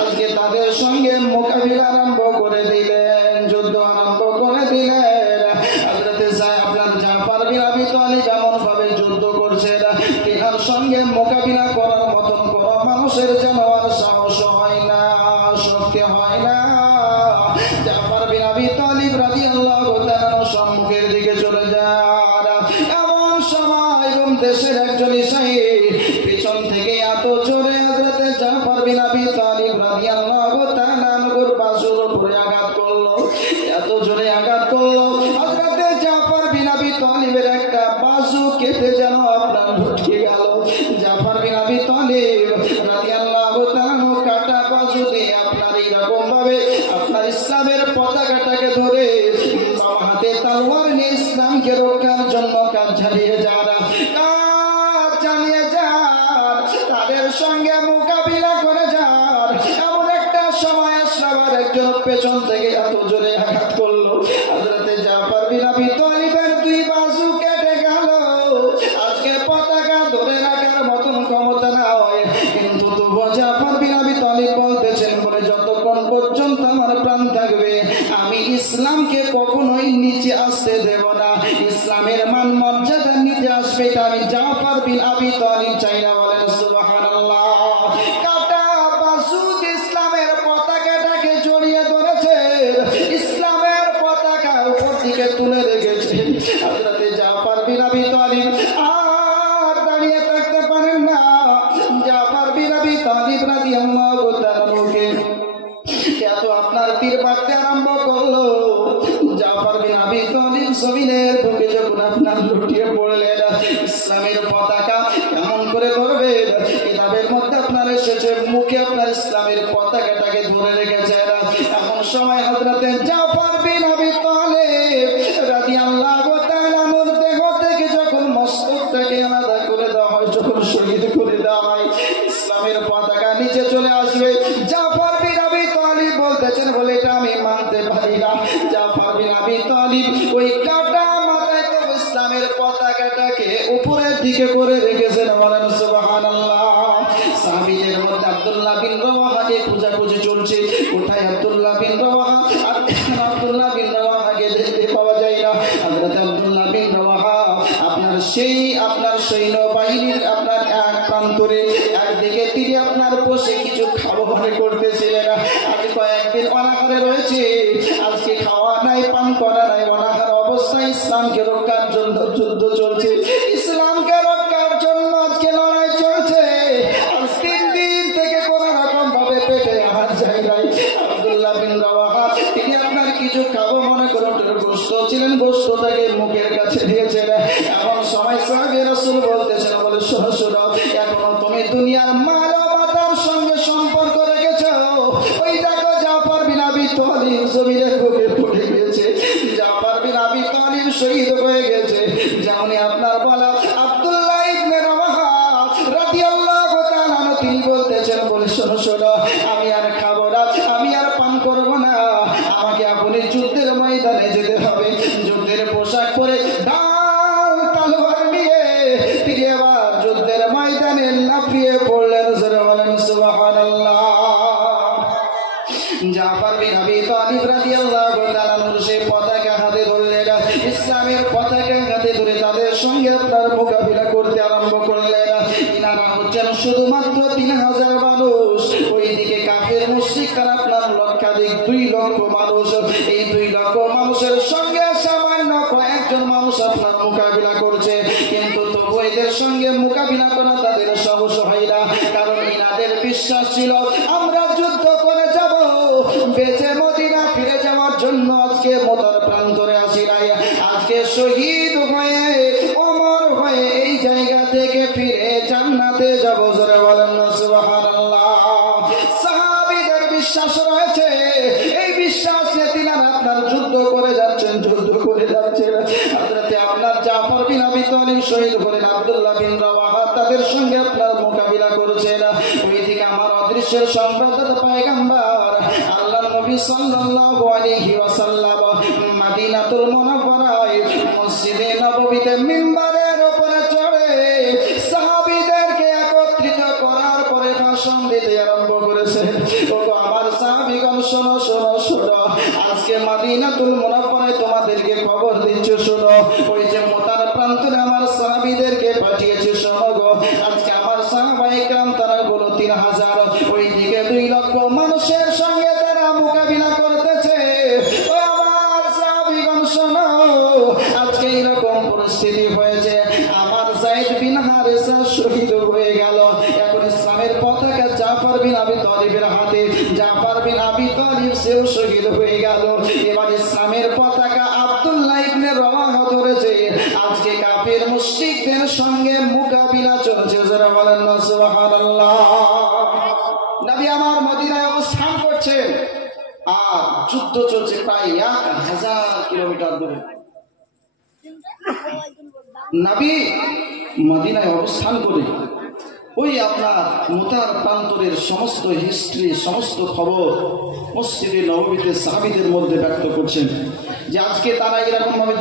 আজকে তাদের সঙ্গে মোকাবিলা আরম্ভ করে দিলেন, যুদ্ধ আরম্ভ করে দিলেন। হযরতে আপনার জাফর বিন আবি তালিব এমন ভাবে যুদ্ধ করছেন, তিনার সঙ্গে মোকাবিলা করার মতন কোন মানুষের যেন আর সাহস হয় না, শক্তি হয় না। জাফর বিন আবি তালিব রাদিয়াল্লাহু তাআলা সম্মুখের দিকে চলে যান। এমন সময় রোম দেশের একজন ঈসাই পিছন থেকে এত জোরে হযরতে জাফর বিন আবি তালিব রাদিয়াল্লাহু তাআলা নগর বাজুর উপরে আঘাত করলো, এত জোরে আঘাত করলো হযরতে জাফর বিন আবি তালিবের একটা বাজু কেটে যেন আপনার ঢুকে গেল। জাফর বিন আবি তালিব রাদিয়াল্লাহু তাআলা কাটা বাজু দিয়ে আপনার এরকম ভাবে আপনার ইসলামের পতাকাটাকে ধরে বাম হাতে তলোয়ার নিয়ে ইসলামকে রক্ষার জন্য কাজ চালিয়ে যান, কাজ চালিয়ে যান, তাদের সঙ্গে মোকাবিলা করে যান। এমন একটা সময় আসলাম একজন পেছন থেকে এত জোরে আঘাত করলো, হযরতে জাফর বিন আবি তালিবের দুই বাজু কেটে গেল। আজকে পতাকা ধরে রাখার মতন ক্ষমতা না হয়, কিন্তু তবু জাফর বিন আবি তালিব বলতেছেন, বলে যতক্ষণ পর্যন্ত আমার প্রাণ থাকবে আমি ইসলামকে কখনোই নিচে আসতে দেব না, ইসলামের মান মর্যাদা নিচে আসবে এটা আমি জাফর বিন আবি তালিব চাই না। বলেন সুবহানাল্লাহ। কাটা বাজু ইসলামের পতাকাটাকে জড়িয়ে ধরেছে, ইসলামের পতাকা উপর দিকে তুলে রেখেছে। হযরতে জাফর বিন আবি তালিব আর দাঁড়িয়ে থাকতে পারেন না। জাফর বিন আবি তালিব রাদিয়াল্লাহু তাআলাকে এত আপনার তীর মারতে আরম্ভ করলো। জাফর বিন আবি তালিব জমিনের বুকে যখন আপনার লুটিয়ে পড়লেন, ইসলামের পতাকা কেমন করে ধরবেন কিতাবের মধ্যে আপনার এসেছে, মুখে আপনার ইসলামের পতাকাটাকে ধরে রেখেছেন। এমন সময় হযরতে জাফর বিন আবি তালিব রাদিয়াল্লাহু তাআলা নূর দেহ থেকে যখন মস্তকটাকে আলাদা করে দেওয়া হয়, যখন শহীদ করে দেওয়া হয়, ইসলামের পতাকা নিচে চলে আসবে। জাফর বিন আবি তালিব বলতেছেন, বলে এটা আমি মানতে পারি না। জাফর বিন আবি তালিব ওই কাটা মাথায় তো ইসলামের পতাকাটাকে উপরের দিকে করে রেখেছেন। বলেন সুবহানাল্লাহ। সাহাবীদের মধ্যে আব্দুল্লাহ বিন রাওয়াহাকে খোঁজাখুঁজি চলছে, কোথায় আব্দুল্লাহ বিন রাওয়াহা? আর আব্দুল্লাহ বিন রাওয়াহাকে দেখতে পাওয়া যায় না। হযরত আব্দুল্লাহ বিন রাওয়াহা আপনার সেই আপনার সৈন্য বাহিনীর আপনার এক প্রান্তরে একদিকে তিনি আপনার বসে কিছু খাবো মনে করতেছিলেন। আজ কয়েকদিন অনাহারে রয়েছে, আজকে খাওয়া নাই, পান করা নাই, অনাহার অবস্থায় ইসলামকে রক্ষার জন্য যুদ্ধ চলছে, ইসলামকে রক্ষার জন্য আজকে লড়াই চলছে। আজ 3 দিন থেকে কোন রকম ভাবে পেটে আহার যায় নাই। আব্দুল্লাহ বিন রাওয়াহা তিনি আপনার কিছু খাবো মনে করে গোশত ছিলেন, গোশতটাকে মুখের কাছে দিয়েছেন। এমন সময় সাহাবী রাসূল বলতেছেন, বলে শোনো শোনো, এখনো তুমি দুনিয়ার মানবতার সঙ্গে সম্পর্ক রেখেছো। ওই দেখো জাফর বিন আবি তালিব জমিনের বুকে পড়ে গেছে, জাফর বিন আবি তালিব শহীদ হয়ে গেছে। যেমনি আপনার বলা আব্দুল্লাহ ইবনে রাওয়াহা রাদিয়াল্লাহু তাআলা তিনি বলতেছেন, বলে শোনো শোনো, আমি আর খাবো না, আমি আর পান করবো না, আমাকে আপনি যুদ্ধের ময়দানে যেতে হবে। যুদ্ধের পোশাক পরে ঢাল তলোয়ার নিয়ে তিনি আবার যুদ্ধের ময়দানে লাফিয়ে পড়লেন। বলেন সুবহানাল্লাহ। জাফর বিন আবি তালিব রাদিয়াল্লাহু তাআলা সেই পতাকা হাতে ধরলেন, ইসলামের পতাকা হাতে ধরে তাদের সঙ্গে আপনার মোকাবিলা করতে আরম্ভ করলেন। ইনারা হচ্ছেন শুধুমাত্র 3000 মানুষ, ওইদিকে কাফের মুশরিকরা আপনার লক্ষাধিক 2 লক্ষ মানুষ। এই 2 লক্ষ মানুষের সঙ্গে সামান্য কয়েকজন মানুষ আপনার মোকাবিলা করছে, কিন্তু তবু এদের সঙ্গে মোকাবিলা করা তাদের সাহস হয় না। কারণ ইনাদের বিশ্বাস ছিল আমরা যুদ্ধ করে যাব, বেঁচে মদিনা ফিরে যাওয়ার জন্য আজকে মতার প্রান্তরে আসি নাই, আজকে শহীদ হয়ে অমর হয়ে এই জায়গা থেকে ফিরে জান্নাতে যাব। জোরে বলেন না সুবহানাল্লাহ। সাহাবীদের বিশ্বাস রয়েছে, এই বিশ্বাস নিয়ে তিনারা আপনার যুদ্ধ করে যাচ্ছেন, যুদ্ধ করে যাচ্ছেন। হযরতে আপনার জাফর বিন আবি তালিব শহীদ হলেন, আব্দুল্লাহ বিন রাওয়াহা তাদের সঙ্গে আপনার মোকাবিলা করছেন। ওইদিকে আমার অদৃশ্যের সংবাদদাতা পয়গম্বর আল্লাহর নবী সাল্লাল্লাহু আলাইহি ওয়াসাল্লাম মদিনাতুল মুনাওয়ারায় মসজিদে নববীতে মিম্বারের উপরে চড়ে সাহাবীদেরকে একত্রিত করার পরে ভাষণ দিতে আরম্ভ করেছেন। ওগো আমার সাহাবীগণ, শোনো শোনো শোনো, আজকে মদিনাতুল মুনাওয়ারায় তোমাদেরকে খবর দিচ্ছি, শোনো। ওই যে মুতার প্রান্তরে আমার সাহাবীদেরকে পাঠিয়েছে, শোনো গো, আজকে আমার সাহাবায়ে কেরাম তারা হলো 3000, ওই দিকে 2 লক্ষ মানুষের সঙ্গে তারা মোকাবিলা করতেছে। ও আমার সাহাবীগণ, শোনো, আজকে এরকম পরিস্থিতি হয়েছে, আমার যায়েদ বিন হারেসা শহীদ হয়ে গেল। এখন ইসলামের পতাকা জাফর বিন আবি তালিবের হাতে, জাফর বিন আবি তালিব সেও শহীদ হয়ে গেল। এবার ইসলামের পতাকা আব্দুল্লাহ ইবনে রওয়াহা ধরেছে। আজকে কাফির মুশরিকদের সঙ্গে মোকাবিলা চলছে। যারা বলেন না সুবহানাল্লাহ। নবী আমার মদিনায় অবস্থান করছেন আর যুদ্ধ চলছে প্রায় 1000 কিলোমিটার দূরে। নবী মদিনায় অবস্থান করে ওই আপনার মুতার প্রান্তরের সমস্ত হিস্ট্রি, সমস্ত খবর মসজিদে নববীতে সাহাবীদের মধ্যে ব্যক্ত করছেন যে আজকে তারা এরকম ভাবে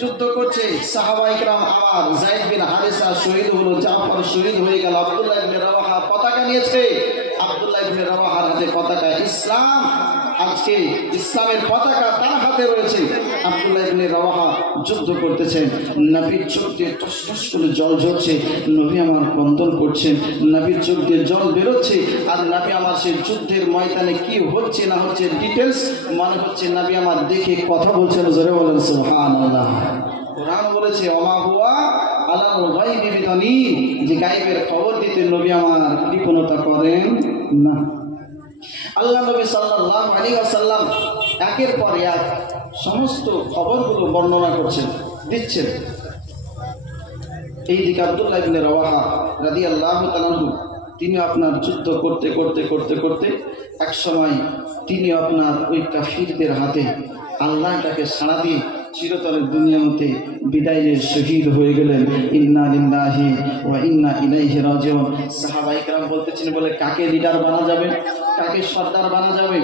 যুদ্ধ করছে। সাহাবায়ে কেরাম, আমার যায়েদ বিন হারেসা শহীদ হলো, জাফর শহীদ হয়ে গেল, আব্দুল্লাহ ইবনে রওয়াহা পতাকা নিয়েছে, আব্দুল্লাহ ইবনে রওয়াহার হাতে পতাকা ইসলাম। আজকে ইসলামের পতাকা তার হাতে রয়েছে। আব্দুল্লাহ ইবনে রওয়াহা যুদ্ধ করতেছেন, নবীর চোখ দিয়ে টসটস করে জল ঝরছে, নবী আমার কন্দন করছেন, নবীর চোখ দিয়ে জল বেরোচ্ছে, আর নবী আমার সেই যুদ্ধের ময়দানে কি হচ্ছে না হচ্ছে ডিটেলস মনে হচ্ছে নবী আমার দেখে কথা বলছেন। জোরে বলেন সুবহানাল্লাহ। কোরআন বলেছে ওমা হুয়া আলাল গায়বি বিদানীন, যে গায়বের খবর দিতে নবী আমার কৃপণতা করেন না। আল্লাহ নবী সাল্লাল্লাহু আলাইহি ওয়াসাল্লাম একের পর এক সমস্ত খবরগুলো বর্ণনা দিচ্ছেন। এইদিকে আব্দুল্লাহ ইবনে রওয়াহা রাদিয়াল্লাহু তাআলা আনহু তিনি আপনার যুদ্ধ করতে করতে করতে করতে এক সময় তিনি আপনার ওই কাফিরদের হাতে আল্লাহটাকে সাড়া দিয়ে চিরতরে দুনিয়াতে বিদায় নিয়ে শহীদ হয়ে গেলেন। ইন্না লিল্লাহি ওয়া ইন্না ইলাইহি রাজিউন। সাহাবায়ে কেরাম বলতেছেন, বলে কাকে লিডার বানা যাবে, কাকে সর্দার বানা যাবে?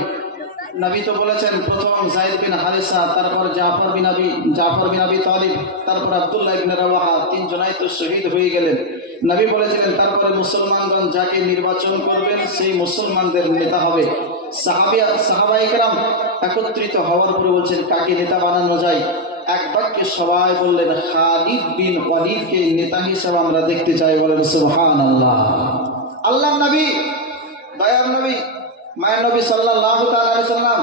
নবী তো বলেছেন প্রথম যায়েদ বিন হারেসা, তারপর জাফর বিন আবি তালিব, তারপর আব্দুল্লাহ ইবনে রওয়াহা, 3 জনাই তো শহীদ হয়ে গেলেন। নবী বলেছিলেন তারপরে মুসলমানগণ যাকে নির্বাচন করবেন সেই মুসলমানদের নেতা হবে। সাহাবায়ে কেরাম একত্রিত হওয়ার পরে বলছেন কাকে নেতা বানানো যায়? এক বাক্যে সবাই বললেন খালিদ বিন ওয়ালিদকে নেতা হিসেবে আমরা দেখতে চাই। বলেন সুবহানাল্লাহ। আল্লাহর নবী, দয়ার নবী, মায়ের নবী সাল্লাল্লাহু তাআলা আলাইহি সাল্লাম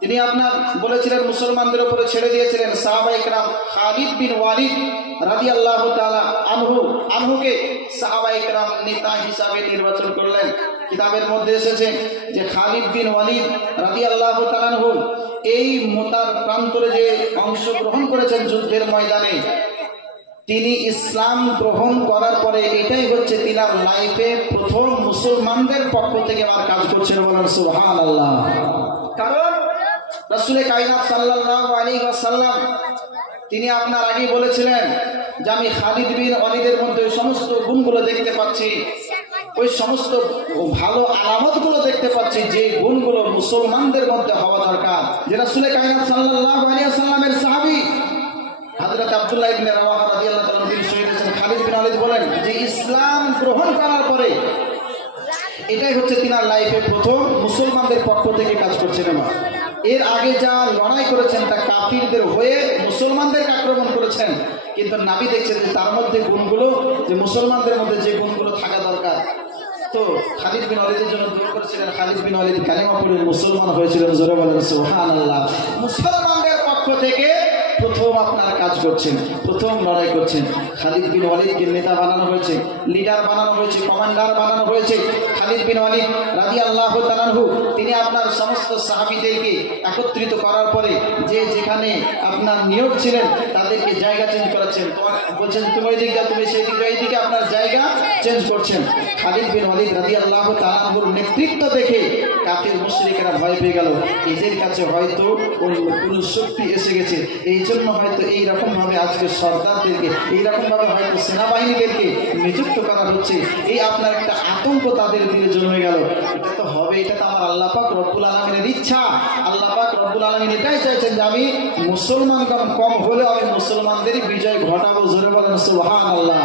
তিনি আপনার বলেছিলেন মুসলমানদের উপরে ছেড়ে দিয়েছিলেন সাহাবায়ে কেরাম খালিদ বিন ওয়ালিদ রাদিয়াল্লাহু তাআলা আনহুকে সাহাবায়ে কেরাম নেতা হিসাবে নির্বাচন করলেন। কিতাবের মধ্যে এসেছে যে খালিদ বিন ওয়ালিদ রাদিয়াল্লাহু তাআলা আনহু এই মুতার প্রান্তরে যে অংশগ্রহণ করেছেন যুদ্ধের ময়দানে, তিনি ইসলাম গ্রহণ করার পরে এটাই হচ্ছে তিনার লাইফে প্রথম মুসলমানদের পক্ষ থেকে আমার কাজ করছেন। বলেন সুবহানাল্লাহ। কারণ রাসূল কায়নাত সাল্লাল্লাহু আলাইহি ওয়াসাল্লাম তিনি আপনার আগেই বলেছিলেন যে আমি খালিদ বিন ওয়ালিদের মধ্যে ওই সমস্ত গুণগুলো দেখতে পাচ্ছি, ওই সমস্ত ভালো আলামতগুলো দেখতে পাচ্ছি যে গুণগুলো মুসলমানদের মধ্যে হওয়া দরকার। যে রাসূল কায়নাত সাল্লাল্লাহু আলাইহি ওয়াসাল্লামের সাহাবী হযরত আব্দুল্লাহ ইবনে রওয়াহা রাদিয়াল্লাহু তাআলা নবীর শহীদ হয়েছেন। খালিদ বিন ওয়ালিদ বলেন যে ইসলাম গ্রহণ করার পরে এটাই হচ্ছে তিনার লাইফে প্রথম মুসলমানদের পক্ষ থেকে কাজ করছেন। এর আগে যা লড়াই করেছেন তা কাফিরদের হয়ে মুসলমানদেরকে আক্রমণ করেছেন, কিন্তু নবী দেখছেন যে তার মধ্যে গুণগুলো, যে মুসলমানদের মধ্যে যে গুণগুলো থাকা দরকার, তো খালিদ বিন ওয়ালিদের জন্য দোয়া করেছিলেন। খালিদ বিন ওয়ালিদ কালিমা পড়ে মুসলমান হয়েছিলেন। জোরে বলেন সুবহানাল্লাহ। মুসলমানদের পক্ষ থেকে প্রথম আপনার কাজ করছেন, প্রথম লড়াই করছেন। খালিদ বিন ওয়ালিদকে নেতা বানানো হয়েছে, লিডার বানানো হয়েছে, কমান্ডার বানানো হয়েছে। খালিদ বিন ওয়ালিদ রাদিয়াল্লাহু তাআলা আনহু তিনি আপনার সমস্ত সাহাবীদেরকে একত্রিত করার পরে যে যেখানে আপনার নিয়োগ ছিলেন তাদেরকে জায়গা চেঞ্জ করাচ্ছেন। বলছেন তুমি ওই দিকে, তুমি সেই দিকে, এই দিকে আপনার জায়গা চেঞ্জ করছেন। খালিদ বিন ওয়ালিদ রাদিয়াল্লাহু তাআলা আনহুর নেতৃত্ব দেখে কাফির মুশরিকরা ভয় পেয়ে গেল, এদের কাছে হয়তো অন্য কোনো শক্তি এসে গেছে, এই জন্য হয়তো এইরকম ভাবে আজকে সর্দারদেরকে, এইরকম ভাবে হয়তো সেনাবাহিনীদেরকে নিযুক্ত করা হচ্ছে। এই আপনার একটা আতঙ্ক তাদের দিকে জন্মে গেল। এটা তো হবে, এটা তো আমার আল্লাহ পাক রব্বুল আলামিনের ইচ্ছা। আল্লাহ পাক রব্বুল আলামিন এটাই চাইছেন যে আমি মুসলমান কম হলেও আমি মুসলমানদেরই বিজয় ঘটাবো। জোরে বলেন সুবহানাল্লাহ।